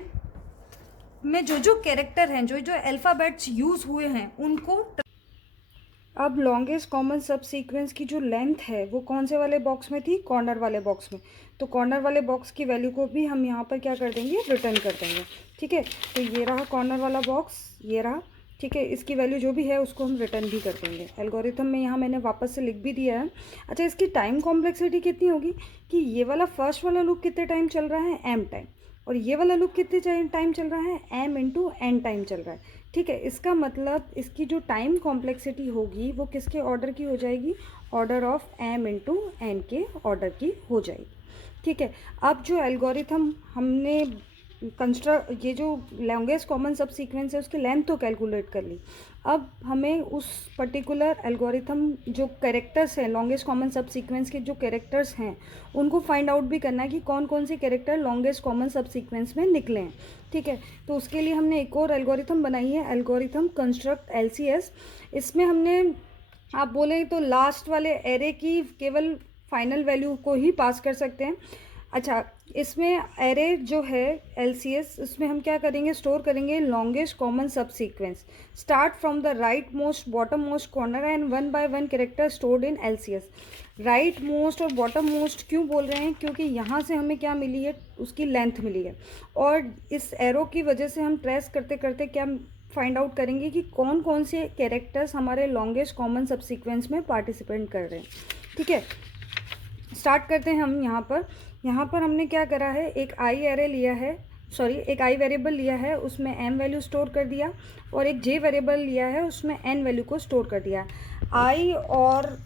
में जो जो कैरेक्टर हैं, जो जो अल्फ़ाबेट्स यूज़ हुए हैं उनको, अब लॉन्गेस्ट कॉमन सब सीक्वेंस की जो लेंथ है वो कौन से वाले बॉक्स में थी, कॉर्नर वाले बॉक्स में। तो कॉर्नर वाले बॉक्स की वैल्यू को भी हम यहाँ पर क्या कर देंगे, रिटर्न कर देंगे, ठीक है। तो ये रहा कॉर्नर वाला बॉक्स, ये रहा, ठीक है। इसकी वैल्यू जो भी है उसको हम रिटर्न भी कर देंगे। एल्गोरिथम में यहाँ मैंने वापस से लिख भी दिया है। अच्छा, इसकी टाइम कॉम्प्लेक्सिटी कितनी होगी कि ये वाला फर्स्ट वाला लूप कितने टाइम चल रहा है, m टाइम, और ये वाला लूप कितने टाइम चल रहा है, m इंटू n टाइम चल रहा है, ठीक है। इसका मतलब इसकी जो टाइम कॉम्प्लेक्सिटी होगी वो किसके ऑर्डर की हो जाएगी, order of m into n के ऑर्डर की हो जाएगी, ठीक है। अब जो एल्गोरिथम हमने ये जो लॉन्गेस्ट कॉमन सब सीक्वेंस है उसकी लेंथ तो कैलकुलेट कर ली। अब हमें उस पर्टिकुलर एल्गोरिथम जो कैरेक्टर्स हैं, लॉन्गेस्ट कॉमन सब सीक्वेंस के जो कैरेक्टर्स हैं उनको फाइंड आउट भी करना है कि कौन कौन से कैरेक्टर लॉन्गेस्ट कॉमन सब सीक्वेंस में निकले हैं, ठीक है। तो उसके लिए हमने एक और एल्गोरिथम बनाई है, एल्गोरिथम कंस्ट्रक्ट LCS। इसमें हमने, आप बोले तो लास्ट वाले एरे की केवल फाइनल वैल्यू को ही पास कर सकते हैं। अच्छा, इसमें एरे जो है LCS, इसमें हम क्या करेंगे, स्टोर करेंगे लॉन्गेस्ट कॉमन सब sequence start from the right most bottom most corner and 1 by 1 character stored in LCS। Right most और बॉटम मोस्ट क्यों बोल रहे हैं, क्योंकि यहाँ से हमें क्या मिली है, उसकी लेंथ मिली है, और इस एरो की वजह से हम ट्रेस करते करते क्या फाइंड आउट करेंगे कि कौन कौन से कैरेक्टर्स हमारे लॉन्गेस्ट कॉमन सब सीक्वेंस में पार्टिसिपेट कर रहे हैं, ठीक है। स्टार्ट करते हैं हम। यहाँ पर हमने क्या करा है, एक आई एरे लिया है, एक आई वेरिएबल लिया है, उसमें m वैल्यू स्टोर कर दिया, और एक j वेरिएबल लिया है, उसमें n वैल्यू को स्टोर कर दिया। i और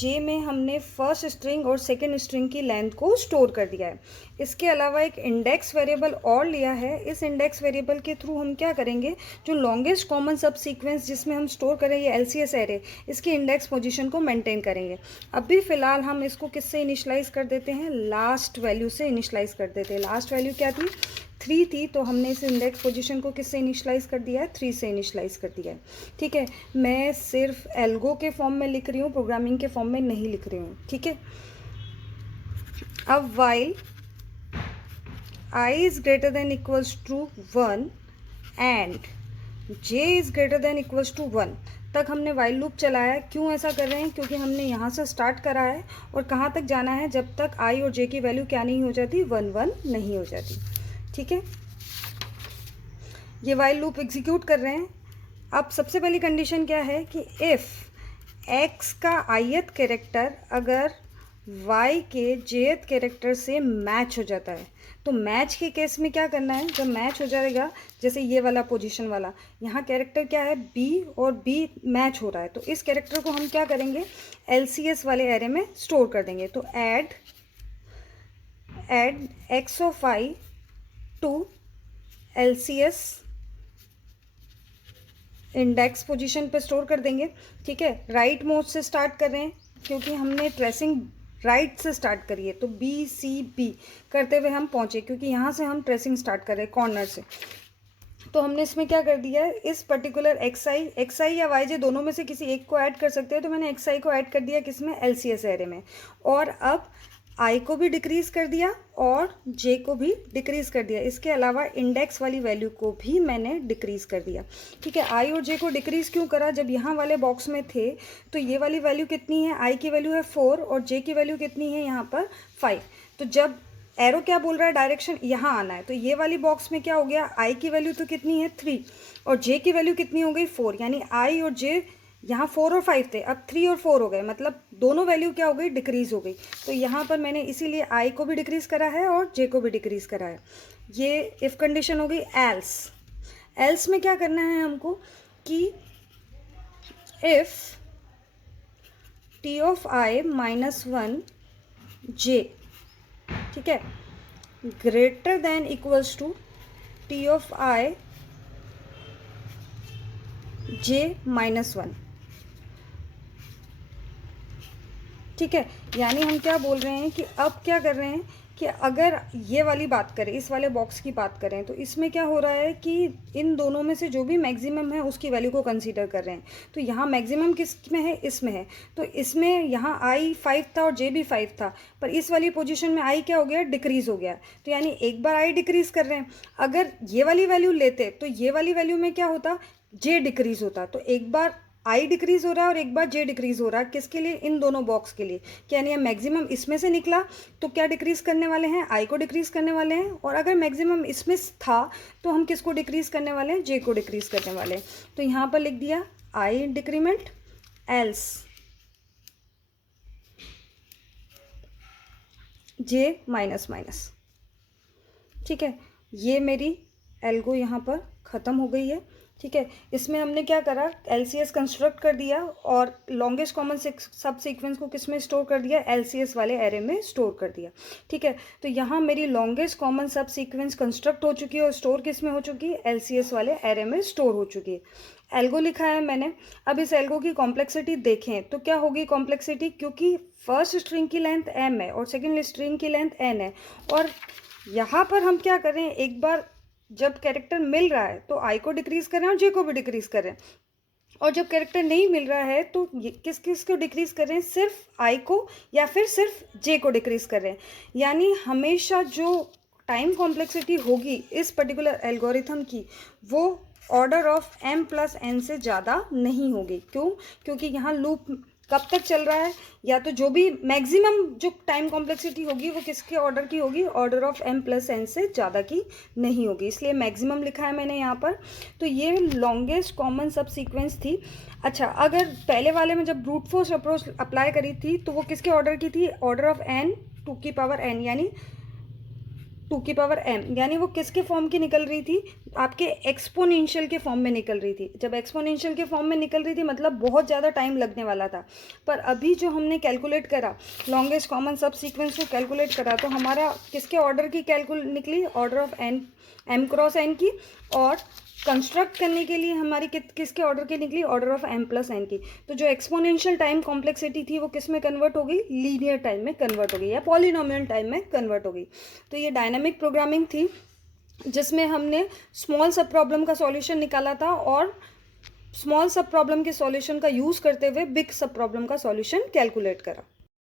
j में हमने फर्स्ट स्ट्रिंग और सेकंड स्ट्रिंग की लेंथ को स्टोर कर दिया है। इसके अलावा एक इंडेक्स वेरिएबल और लिया है। इस इंडेक्स वेरिएबल के थ्रू हम क्या करेंगे, जो लॉन्गेस्ट कॉमन सब सीक्वेंस जिसमें हम स्टोर करें ये LCS एरे, इसकी इंडेक्स पोजीशन को मेंटेन करेंगे। अभी फ़िलहाल हम इसको किससे इनिशलाइज कर देते हैं, लास्ट वैल्यू से इनिशलाइज कर देते हैं। लास्ट वैल्यू क्या थी, 3 थी, तो हमने इस इंडेक्स पोजीशन को किससे इनिशलाइज कर दिया है, 3 से इनिशलाइज कर दिया है, ठीक है। मैं सिर्फ एल्गो के फॉर्म में लिख रही हूँ, प्रोग्रामिंग के फॉर्म में नहीं लिख रही हूँ, ठीक है। अब while i is greater than equals to 1 and j is greater than equals to 1 तक हमने वाइल लूप चलाया। क्यों ऐसा कर रहे हैं? क्योंकि हमने यहाँ से स्टार्ट करा है और कहाँ तक जाना है, जब तक i और j की वैल्यू क्या नहीं हो जाती, 1 1 नहीं हो जाती। ठीक है, ये वाइल लूप एग्जीक्यूट कर रहे हैं। अब सबसे पहली कंडीशन क्या है कि इफ़ x का ith कैरेक्टर अगर y के jth कैरेक्टर से मैच हो जाता है, तो मैच के केस में क्या करना है, जब मैच हो जाएगा, जैसे ये वाला पोजीशन वाला, यहाँ कैरेक्टर क्या है b और b मैच हो रहा है, तो इस कैरेक्टर को हम क्या करेंगे, LCS वाले एरे में स्टोर कर देंगे। तो add x of i to LCS index position पे स्टोर कर देंगे। ठीक है, राइट मोड से स्टार्ट कर रहे हैं क्योंकि हमने ट्रेसिंग राइट से स्टार्ट करी है, तो BCB करते हुए हम पहुँचे, क्योंकि यहाँ से हम ट्रेसिंग स्टार्ट कर रहे हैं कॉर्नर से। तो हमने इसमें क्या कर दिया है, इस पर्टिकुलर xi या yj दोनों में से किसी एक को ऐड कर सकते हैं, तो मैंने xi को ऐड कर दिया किसमें, LCS एरे में। और अब i को भी डिक्रीज़ कर दिया और j को भी डिक्रीज़ कर दिया। इसके अलावा इंडेक्स वाली वैल्यू को भी मैंने डिक्रीज़ कर दिया। ठीक है, i और j को डिक्रीज़ क्यों करा, जब यहाँ वाले बॉक्स में थे तो ये वाली वैल्यू कितनी है, i की वैल्यू है 4 और j की वैल्यू कितनी है यहाँ पर 5। तो जब एरो क्या बोल रहा है, डायरेक्शन यहाँ आना है, तो ये वाली बॉक्स में क्या हो गया, i की वैल्यू तो कितनी है 3 और j की वैल्यू कितनी हो गई 4, यानी i और j यहाँ 4 और 5 थे, अब 3 और 4 हो गए, मतलब दोनों वैल्यू क्या हो गई, डिक्रीज़ हो गई। तो यहाँ पर मैंने इसीलिए i को भी डिक्रीज़ करा है और j को भी डिक्रीज़ करा है। ये इफ़ कंडीशन हो गई। एल्स में क्या करना है हमको कि if t of i minus 1 j, ठीक है, greater than equals to t of i j minus 1। ठीक है, यानी हम क्या बोल रहे हैं कि अब क्या कर रहे हैं कि अगर ये वाली बात करें, इस वाले बॉक्स की बात करें, तो इसमें क्या हो रहा है कि इन दोनों में से जो भी मैक्सिमम है उसकी वैल्यू को कंसीडर कर रहे हैं। तो यहाँ मैक्सिमम किस में है, इसमें है, तो इसमें यहाँ i 5 था और j भी 5 था, पर इस वाली पोजीशन में i क्या हो गया, डिक्रीज़ हो गया। तो यानी एक बार i डिक्रीज़ कर रहे हैं, अगर ये वाली वैल्यू लेते तो ये वाली वैल्यू में क्या होता, j डिक्रीज़ होता। तो एक बार i डिक्रीज़ हो रहा है और एक बार j डिक्रीज़ हो रहा है, किसके लिए, इन दोनों बॉक्स के लिए। यानी मैक्सिमम इसमें से निकला तो क्या डिक्रीज़ करने वाले हैं, i को डिक्रीज़ करने वाले हैं, और अगर मैक्सिमम इसमें था तो हम किसको डिक्रीज़ करने वाले हैं, j को डिक्रीज़ करने वाले हैं। तो यहाँ पर लिख दिया i decrement else j minus minus. ठीक है, ये मेरी एल्गो यहाँ पर ख़त्म हो गई है। ठीक है, इसमें हमने क्या करा, LCS कंस्ट्रक्ट कर दिया और लॉन्गेस्ट कॉमन सब सीक्वेंस को किस में स्टोर कर दिया, LCS वाले एरे में स्टोर कर दिया। ठीक है, तो यहाँ मेरी लॉन्गेस्ट कॉमन सब सीक्वेंस कंस्ट्रक्ट हो चुकी है और स्टोर किस में हो चुकी है, LCS वाले एरे में स्टोर हो चुकी है। एल्गो लिखा है मैंने। अब इस एल्गो की कॉम्प्लेक्सिटी देखें तो क्या होगी कॉम्प्लेक्सिटी, क्योंकि फर्स्ट स्ट्रिंग की लेंथ m है और सेकेंड स्ट्रिंग की लेंथ n है, और यहाँ पर हम क्या कर रहे हैं, एक बार जब कैरेक्टर मिल रहा है तो i को डिक्रीज़ कर रहे हैं और j को भी डिक्रीज़ कर रहे हैं, और जब कैरेक्टर नहीं मिल रहा है तो किस किस को डिक्रीज़ कर रहे हैं, सिर्फ i को या फिर सिर्फ j को डिक्रीज़ कर रहे हैं। यानी हमेशा जो टाइम कॉम्प्लेक्सिटी होगी इस पर्टिकुलर एल्गोरिथम की, वो order of m plus n से ज़्यादा नहीं होगी। क्यों, क्योंकि यहाँ लूप कब तक चल रहा है, या तो जो भी मैक्सिमम जो टाइम कॉम्प्लेक्सिटी होगी वो किसके ऑर्डर की होगी, order of m plus n से ज़्यादा की नहीं होगी, इसलिए मैक्सिमम लिखा है मैंने यहाँ पर। तो ये लॉन्गेस्ट कॉमन सब सीक्वेंस थी। अच्छा, अगर पहले वाले में जब ब्रूट फोर्स अप्रोच अप्लाई करी थी तो वो किसके ऑर्डर की थी, ऑर्डर ऑफ n 2 की पावर n, यानी 2 की पावर m, यानी वो किसके फॉर्म की निकल रही थी, आपके एक्सपोनेंशियल के फॉर्म में निकल रही थी। जब एक्सपोनेंशियल के फॉर्म में निकल रही थी मतलब बहुत ज़्यादा टाइम लगने वाला था, पर अभी जो हमने कैलकुलेट करा, लॉन्गेस्ट कॉमन सब सीक्वेंस को कैलकुलेट करा, तो हमारा किसके ऑर्डर की निकली, order of m cross n की, और कंस्ट्रक्ट करने के लिए हमारी किसके ऑर्डर की निकली, order of m plus n की। तो जो एक्सपोनेंशियल टाइम कॉम्प्लेक्सिटी थी वो किस में कन्वर्ट हो गई, लीनियर टाइम में कन्वर्ट हो गई या पॉलिनोमियल टाइम में कन्वर्ट हो गई। तो ये डायनामिक प्रोग्रामिंग थी जिसमें हमने स्मॉल सब प्रॉब्लम का सॉल्यूशन निकाला था और स्मॉल सब प्रॉब्लम के सॉल्यूशन का यूज़ करते हुए बिग सब प्रॉब्लम का सॉल्यूशन कैलकुलेट करा।